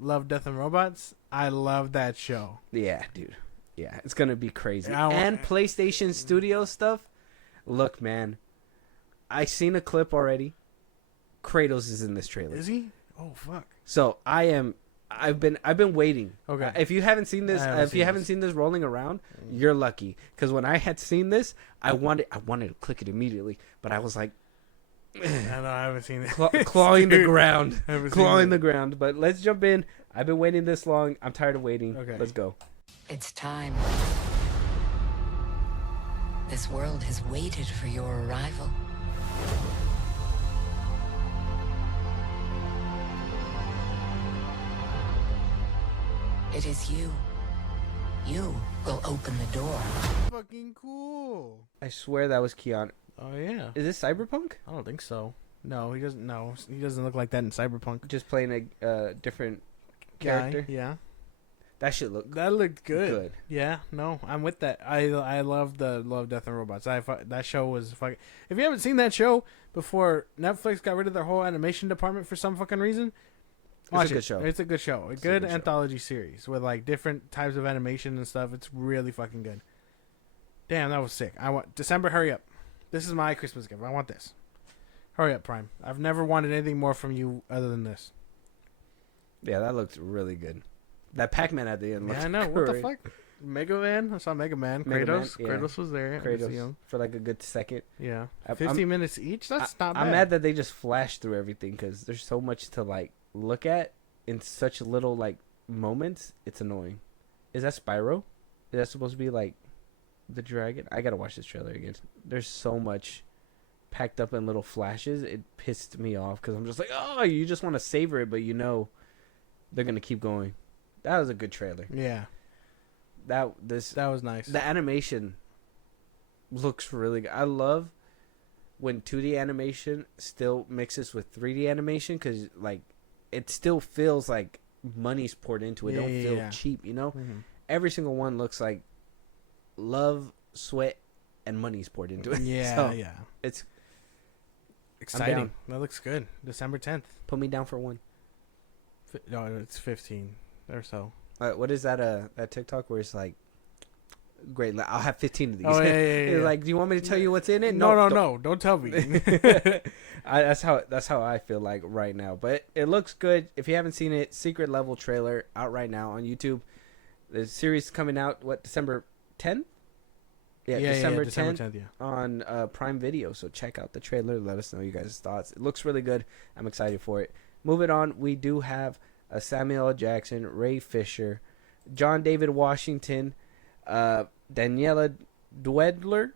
Love, Death, and Robots. I love that show. Yeah, dude. Yeah, it's going to be crazy. I want- And PlayStation Studio stuff. Look, man. I seen a clip already. Kratos is in this trailer. Is he? Oh fuck! So I've been waiting. Okay. If you haven't seen this, I haven't if you seen haven't this. seen this rolling around, you're lucky. Because when I had seen this, I wanted to click it immediately, but I was like I know I haven't seen it. clawing the Dude, ground, I haven't seen clawing it. the ground. But let's jump in. I've been waiting this long. I'm tired of waiting. Okay. Let's go. It's time. This world has waited for your arrival. It is you. You will open the door. Fucking cool. I swear that was Keanu. Oh yeah. Is this Cyberpunk? I don't think so. No, he doesn't. No, he doesn't look like that in Cyberpunk. Just playing a different Guy, character. Yeah. That should look That looked good. good. Yeah, no, I'm with that. I love the Love, Death, and Robots. That show was fucking. If you haven't seen that show before Netflix got rid of their whole animation department for some fucking reason, watch a good it. show. It's a good show. A It's a good good show. anthology series with like different types of animation and stuff. It's really fucking good. Damn, that was sick. I want December. Hurry up. This is my Christmas gift. I want this. Hurry up, Prime. I've never wanted anything more from you other than this. Yeah, that looked really good. That Pac-Man at the end. Yeah, looked I know. What the great. fuck? Mega Man. I saw Mega Man. Mega Man, Kratos. yeah. Kratos was there. I didn't see Kratos him. for like a good second. Yeah. I'm- 15 minutes each? That's not bad. I'm mad that they just flashed through everything because there's so much to like look at in such little like moments. It's annoying. Is that Spyro? Is that supposed to be like the dragon? I gotta watch this trailer again. There's so much packed up in little flashes. It pissed me off because I'm just like, oh, you just want to savor it, but you know they're gonna keep going. That was a good trailer. Yeah. That was nice. the animation looks really good. I love when 2D animation still mixes with 3D animation because like it still feels like money's poured into it. Yeah, Don't yeah, feel yeah. cheap, you know. Mhm. Every single one looks like love, sweat, and money's poured into it. Yeah, So, yeah. it's Exciting. down. That looks good. December 10th. put me down for one. No, it's 15 or so. What is that? That TikTok where it's like, great, I'll have 15 of these. Oh, yeah, yeah, It's yeah. like, do you want me to tell you what's in it? No. Don't tell me. That's how I feel like right now. But it looks good. If you haven't seen it, Secret Level trailer out right now on YouTube. The series coming out December 10th? Yeah, December 10th, yeah. on Prime Video. So check out the trailer. Let us know you guys' thoughts. It looks really good. I'm excited for it. Moving on, we do have Samuel L. Jackson, Ray Fisher, John David Washington, Daniela Dwedler,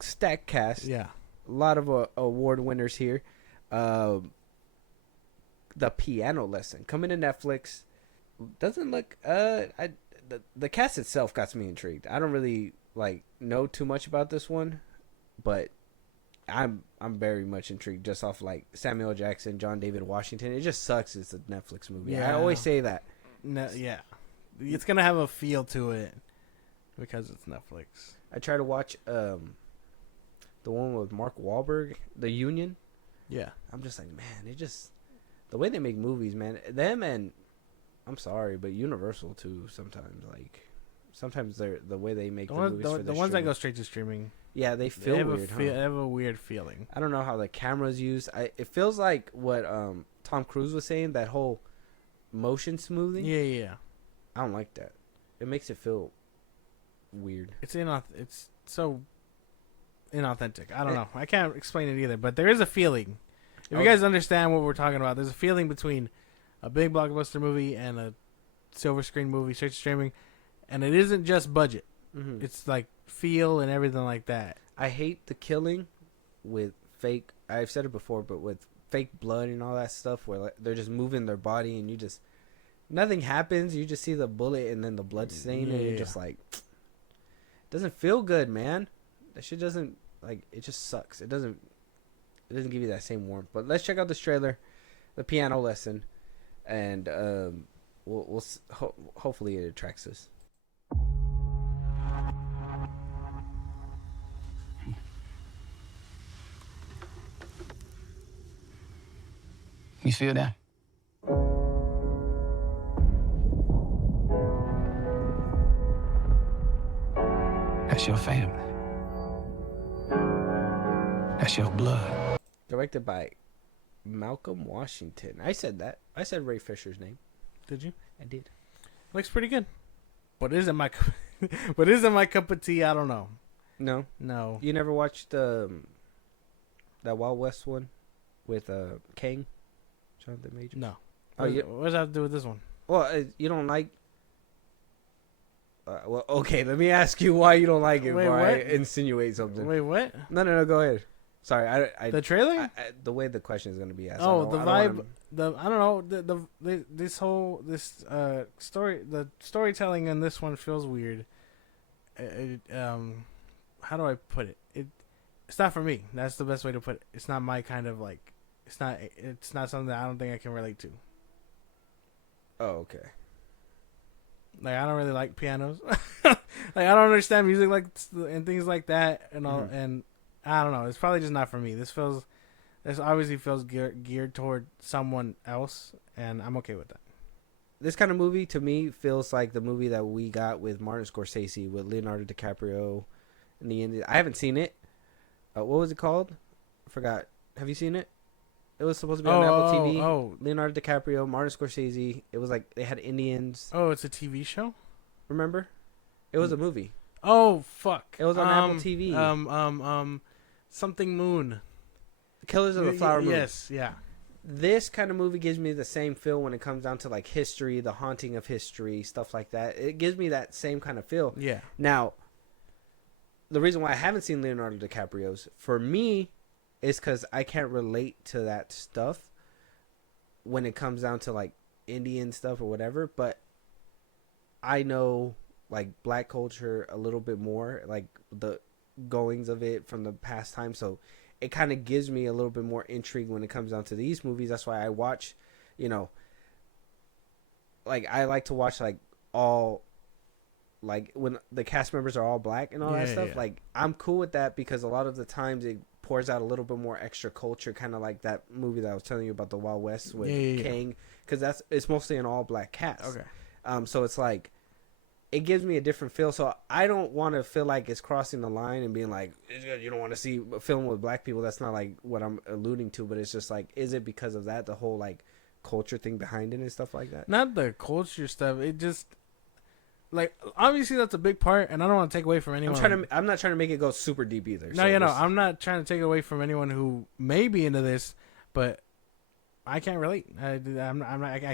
stack cast. Yeah. A lot of award winners here. The Piano Lesson coming to Netflix. Doesn't look the cast itself got me intrigued. I don't really know too much about this one, but I'm very much intrigued just off like Samuel L. Jackson, John David Washington. It just sucks it's a Netflix movie. Yeah. I always say that. No, yeah. It's gonna have a feel to it because it's Netflix. I try to watch the one with Mark Wahlberg, The Union. Yeah. I'm just like, man, it just the way they make movies, man. Them and I'm sorry, but Universal too. Sometimes they're the way they make the movies for The ones that streaming. go straight to streaming. Yeah, they feel weird. They have a weird feeling. I don't know how the camera's used. It feels like what Tom Cruise was saying, that whole motion smoothing. Yeah. I don't like that. It makes it feel weird. It's so inauthentic. I don't know. I can't explain it either, but there is a feeling. If you guys understand what we're talking about, there's a feeling between a big blockbuster movie and a silver screen movie straight to streaming, and it isn't just budget. Mm-hmm. It's like feel and everything like that. I hate the killing with fake. I've said it before, but with fake blood and all that stuff, where like, they're just moving their body and you just nothing happens. You just see the bullet and then the blood stain, and you're just like, it doesn't feel good, man. That shit doesn't it just sucks. It doesn't give you that same warmth. But let's check out this trailer, the piano lesson, and hopefully it attracts us. You feel that? That's your family. That's your blood. Directed by Malcolm Washington. I said that. I said Ray Fisher's name. Did you? I did. Looks pretty good. But isn't my but isn't my cup of tea? I don't know. No. You never watched that Wild West one with Kang? Jonathan Majors? No. Oh, what does that have to do with this one? Well, you don't like. Well, okay. Let me ask you why you don't like it. Wait, before I what? insinuate something. Wait, what? No. Go ahead. Sorry, The trailer? the way the question is going to be asked. Oh, the vibe. I don't know. This story. The storytelling in this one feels weird. How do I put it? It's not for me. That's the best way to put it. It's not my kind of like. It's not something that I don't think I can relate to. Oh, okay. Like, I don't really like pianos. Like, I don't understand music and things like that and all. Mm-hmm. And I don't know. It's probably just not for me. This obviously feels geared toward someone else, and I'm okay with that. This kind of movie to me feels like the movie that we got with Martin Scorsese with Leonardo DiCaprio and the Indian. I haven't seen it. What was it called? I forgot. Have you seen it? It was supposed to be on Apple TV. Oh. Leonardo DiCaprio, Martin Scorsese. It was like they had Indians. Oh, it's a TV show? Remember? It was a movie. Oh, fuck. It was on Apple TV. Something Moon. Killers of the Flower Moon. Yes, yeah. This kind of movie gives me the same feel when it comes down to like history, the haunting of history, stuff like that. It gives me that same kind of feel. Yeah. Now, the reason why I haven't seen Leonardo DiCaprio's, for me, is because I can't relate to that stuff when it comes down to like Indian stuff or whatever. But I know like black culture a little bit more, like the goings of it from the past time. So it kind of gives me a little bit more intrigue when it comes down to these movies. That's why I watch, like I like to watch like all, like when the cast members are all black and all that stuff. Yeah. Like I'm cool with that because a lot of the times it pours out a little bit more extra culture, kind of like that movie that I was telling you about, the Wild West with Kang, because it's mostly an all black cast. Okay. So it's like it gives me a different feel. So I don't want to feel like it's crossing the line and being like, you don't want to see a film with black people. That's not like what I'm alluding to, but it's just like, is it because of that, the whole like culture thing behind it and stuff like that? Not the culture stuff. It just, like, obviously that's a big part, and I don't want to take away from anyone. I'm not trying to make it go super deep either. No, I'm not trying to take away from anyone who may be into this, but I can't relate. I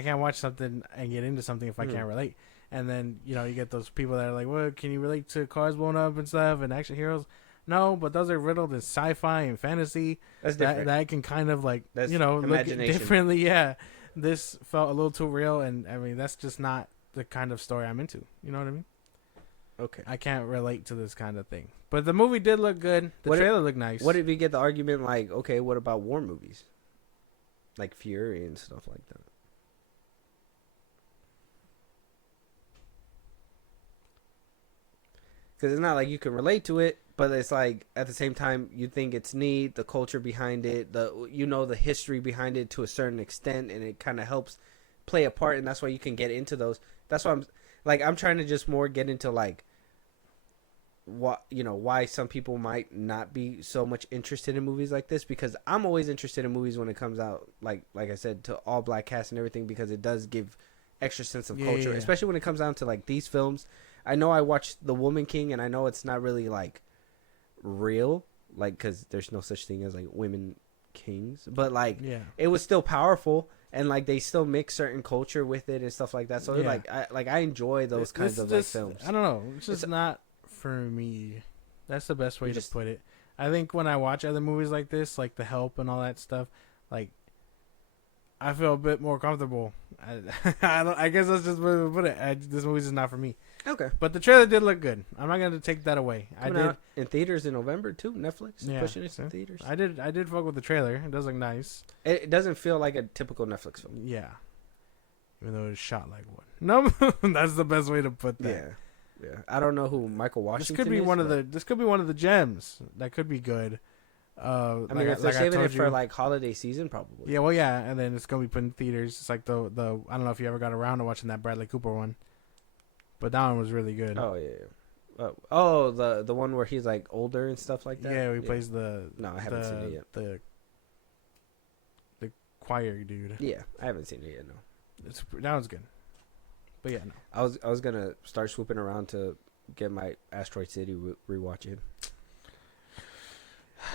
can't watch something and get into something if I can't relate. And then, you get those people that are like, well, can you relate to cars blown up and stuff and action heroes? No, but those are riddled in sci-fi and fantasy. That's different. That can kind of like, That's look imagination. differently. Yeah. This felt a little too real, and I mean, that's just not the kind of story I'm into. You know what I mean? Okay. I can't relate to this kind of thing. But the movie did look good. The trailer looked nice. What if you get the argument like, okay, what about war movies? Like Fury and stuff like that. Because it's not like you can relate to it, But it's like at the same time, you think it's neat, the culture behind it, the history behind it to a certain extent, and it kind of helps play a part, and that's why you can get into those. That's why I'm trying to just more get into like what why some people might not be so much interested in movies like this, because I'm always interested in movies when it comes out like I said, to all black cast and everything, because it does give extra sense of culture, especially when it comes down to like these films. I know I watched The Woman King, and I know it's not really like real, like, because there's no such thing as like women kings, but like it was still powerful, and like they still mix certain culture with it and stuff like that. So I enjoy those kinds of like films. I don't know, it's just not for me. That's the best way to put it. I think when I watch other movies like this, like The Help and all that stuff, like I feel a bit more comfortable. I guess that's just where to put it. This movie's just not for me. Okay. But the trailer did look good. I'm not going to take that away. Coming out in theaters in November too. Netflix pushing it in theaters. I did fuck with the trailer. It does look nice. It doesn't feel like a typical Netflix film. Yeah. Even though it's shot like one. No, that's the best way to put that. Yeah. Yeah. I don't know who Michael Washington This could be is, this could be one of the gems. That could be good. I mean, if they're saving it for like holiday season, probably. Yeah, well, yeah, and then it's gonna be put in theaters. It's like the I don't know if you ever got around to watching that Bradley Cooper one, but that one was really good. Oh yeah. Oh, the one where he's like older and stuff like that. Yeah, he plays the. No, I haven't seen it yet. The choir dude. Yeah, I haven't seen it yet. No, that one's good. But yeah, no. I was gonna start swooping around to get my Asteroid City rewatching.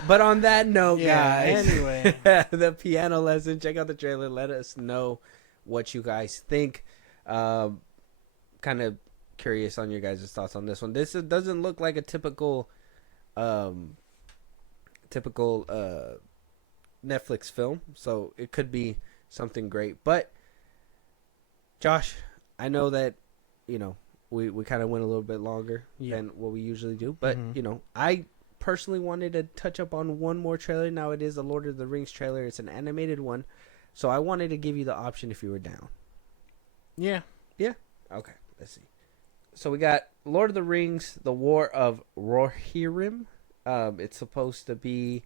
But on that note, guys, anyway, the piano lesson. Check out the trailer. Let us know what you guys think. Kind of curious on your guys' thoughts on this one. This doesn't look like a typical Netflix film, so it could be something great. But Josh, I know that we kind of went a little bit longer than what we usually do, but I personally wanted to touch up on one more trailer. Now it is a Lord of the Rings trailer. It's an animated one, so I wanted to give you the option if you were down. Yeah. Okay, let's see. So we got Lord of the Rings: The War of Rohirrim. It's supposed to be.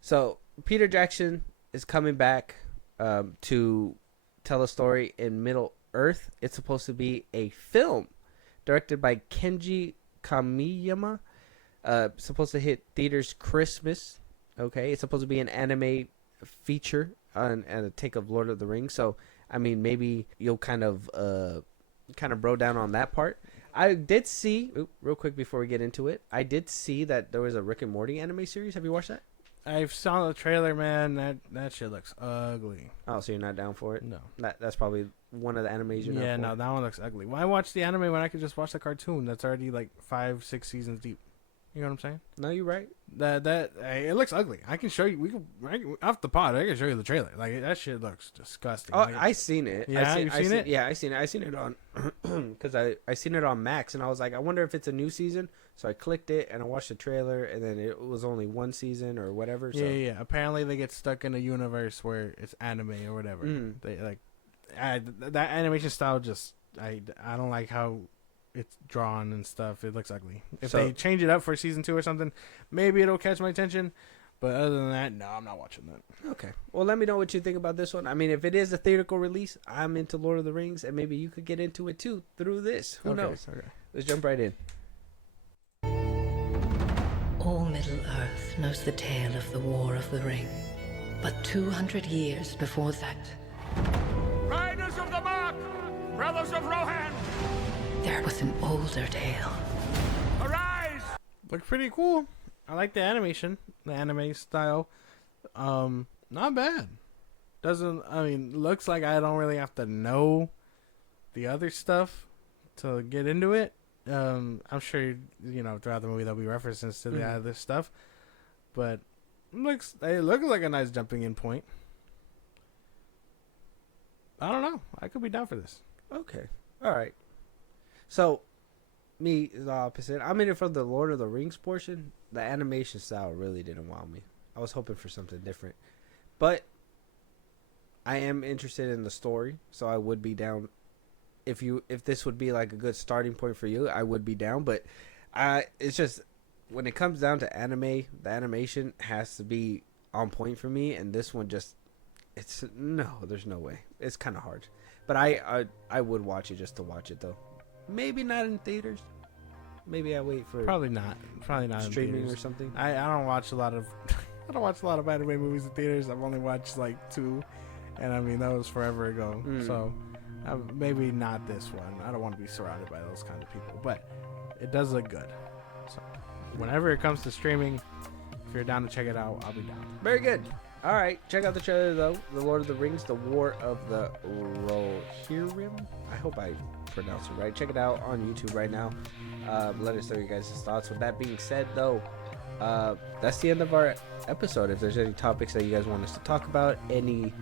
So Peter Jackson is coming back to tell a story in Middle Earth. It's supposed to be a film directed by Kenji Kamiyama. Supposed to hit theaters Christmas. Okay, it's supposed to be an anime feature and a take of Lord of the Rings. So I mean, maybe you'll kind of bro down on that part. I did see real quick before we get into it. I did see that there was a Rick and Morty anime series. Have you watched that? I saw the trailer, man. That shit looks ugly. Oh, so you're not down for it? No. That's probably one of the animes you're not for. No, that one looks ugly. Why watch the anime when I could just watch the cartoon that's already like 5-6 seasons deep? You know what I'm saying? No, you're right. It looks ugly. I can show you. We can off the pod. I can show you the trailer. Like that shit looks disgusting. Oh, like, I seen it. Yeah, you've seen it? Yeah, I seen it. I seen it on because I seen it on Max, and I was like, I wonder if it's a new season. So I clicked it and I watched the trailer, and then it was only one season or whatever. So. Yeah. Apparently they get stuck in a universe where it's anime or whatever. They like that animation style. Just I don't like how it's drawn and stuff. It looks ugly. If they change it up for season 2 or something, maybe it'll catch my attention. But other than that, no, I'm not watching that. Okay. Well, let me know what you think about this one. I mean, if it is a theatrical release, I'm into Lord of the Rings, and maybe you could get into it too through this. Who knows? Okay. Let's jump right in. All Middle-earth knows the tale of the War of the Ring. But 200 years before that... Riders of the Mark! Brothers of Rohan! there was an older tale. Arise! Look pretty cool. I like the animation, the anime style. Not bad. Looks like I don't really have to know the other stuff to get into it. I'm sure, throughout the movie there'll be references to the other stuff. But it looks like a nice jumping in point. I don't know. I could be down for this. Okay. All right. So, me is the opposite. I'm in it for the Lord of the Rings portion. The animation style really didn't wow me. I was hoping for something different. But I am interested in the story, so I would be down. If this would be like a good starting point for you, I would be down. But it's just when it comes down to anime, the animation has to be on point for me, and this one just, there's no way. It's kind of hard, but I would watch it just to watch it though. Maybe not in theaters. Maybe I wait for Probably not streaming in or something. I don't watch a lot of I don't watch a lot of anime movies in theaters. I've only watched like 2, and I mean that was forever ago. So maybe not this one. I don't want to be surrounded by those kind of people, but it does look good. So whenever it comes to streaming, if you're down to check it out, I'll be down. Very good. All right, check out the trailer though. The Lord of the Rings: The War of the Rohirrim. I hope I pronounced it right. Check it out on YouTube right now. Let us know your guys' thoughts. With that being said, though, that's the end of our episode. If there's any topics that you guys want us to talk about, any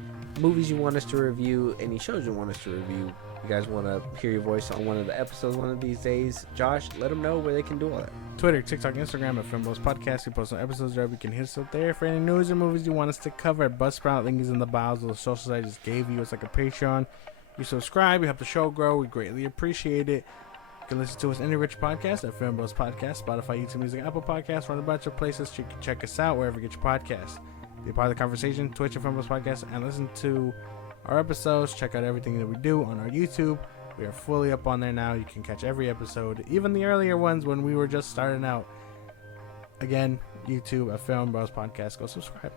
movies you want us to review, any shows you want us to review, you guys want to hear your voice on one of the episodes one of these days, Josh, let them know where they can do all that. Twitter, TikTok, Instagram at FilmBros Podcast. We post on episodes there. You can hit us up there for any news or movies you want us to cover. Buzzsprout, link is in the bios of the socials I just gave you. It's like a Patreon. You subscribe, you help the show grow. We greatly appreciate it. You can listen to us any rich podcast at FilmBros Podcast, Spotify, YouTube Music, Apple Podcasts, run a bunch of places. You can check us out wherever you get your podcasts. Be a part of the conversation, Twitch at FilmBros Podcast, and listen to our episodes. Check out everything that we do on our YouTube. We are fully up on there now. You can catch every episode, even the earlier ones when we were just starting out. Again, YouTube at FilmBros Podcast. Go subscribe.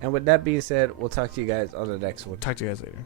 And with that being said, we'll talk to you guys on the next one. Talk to you guys later.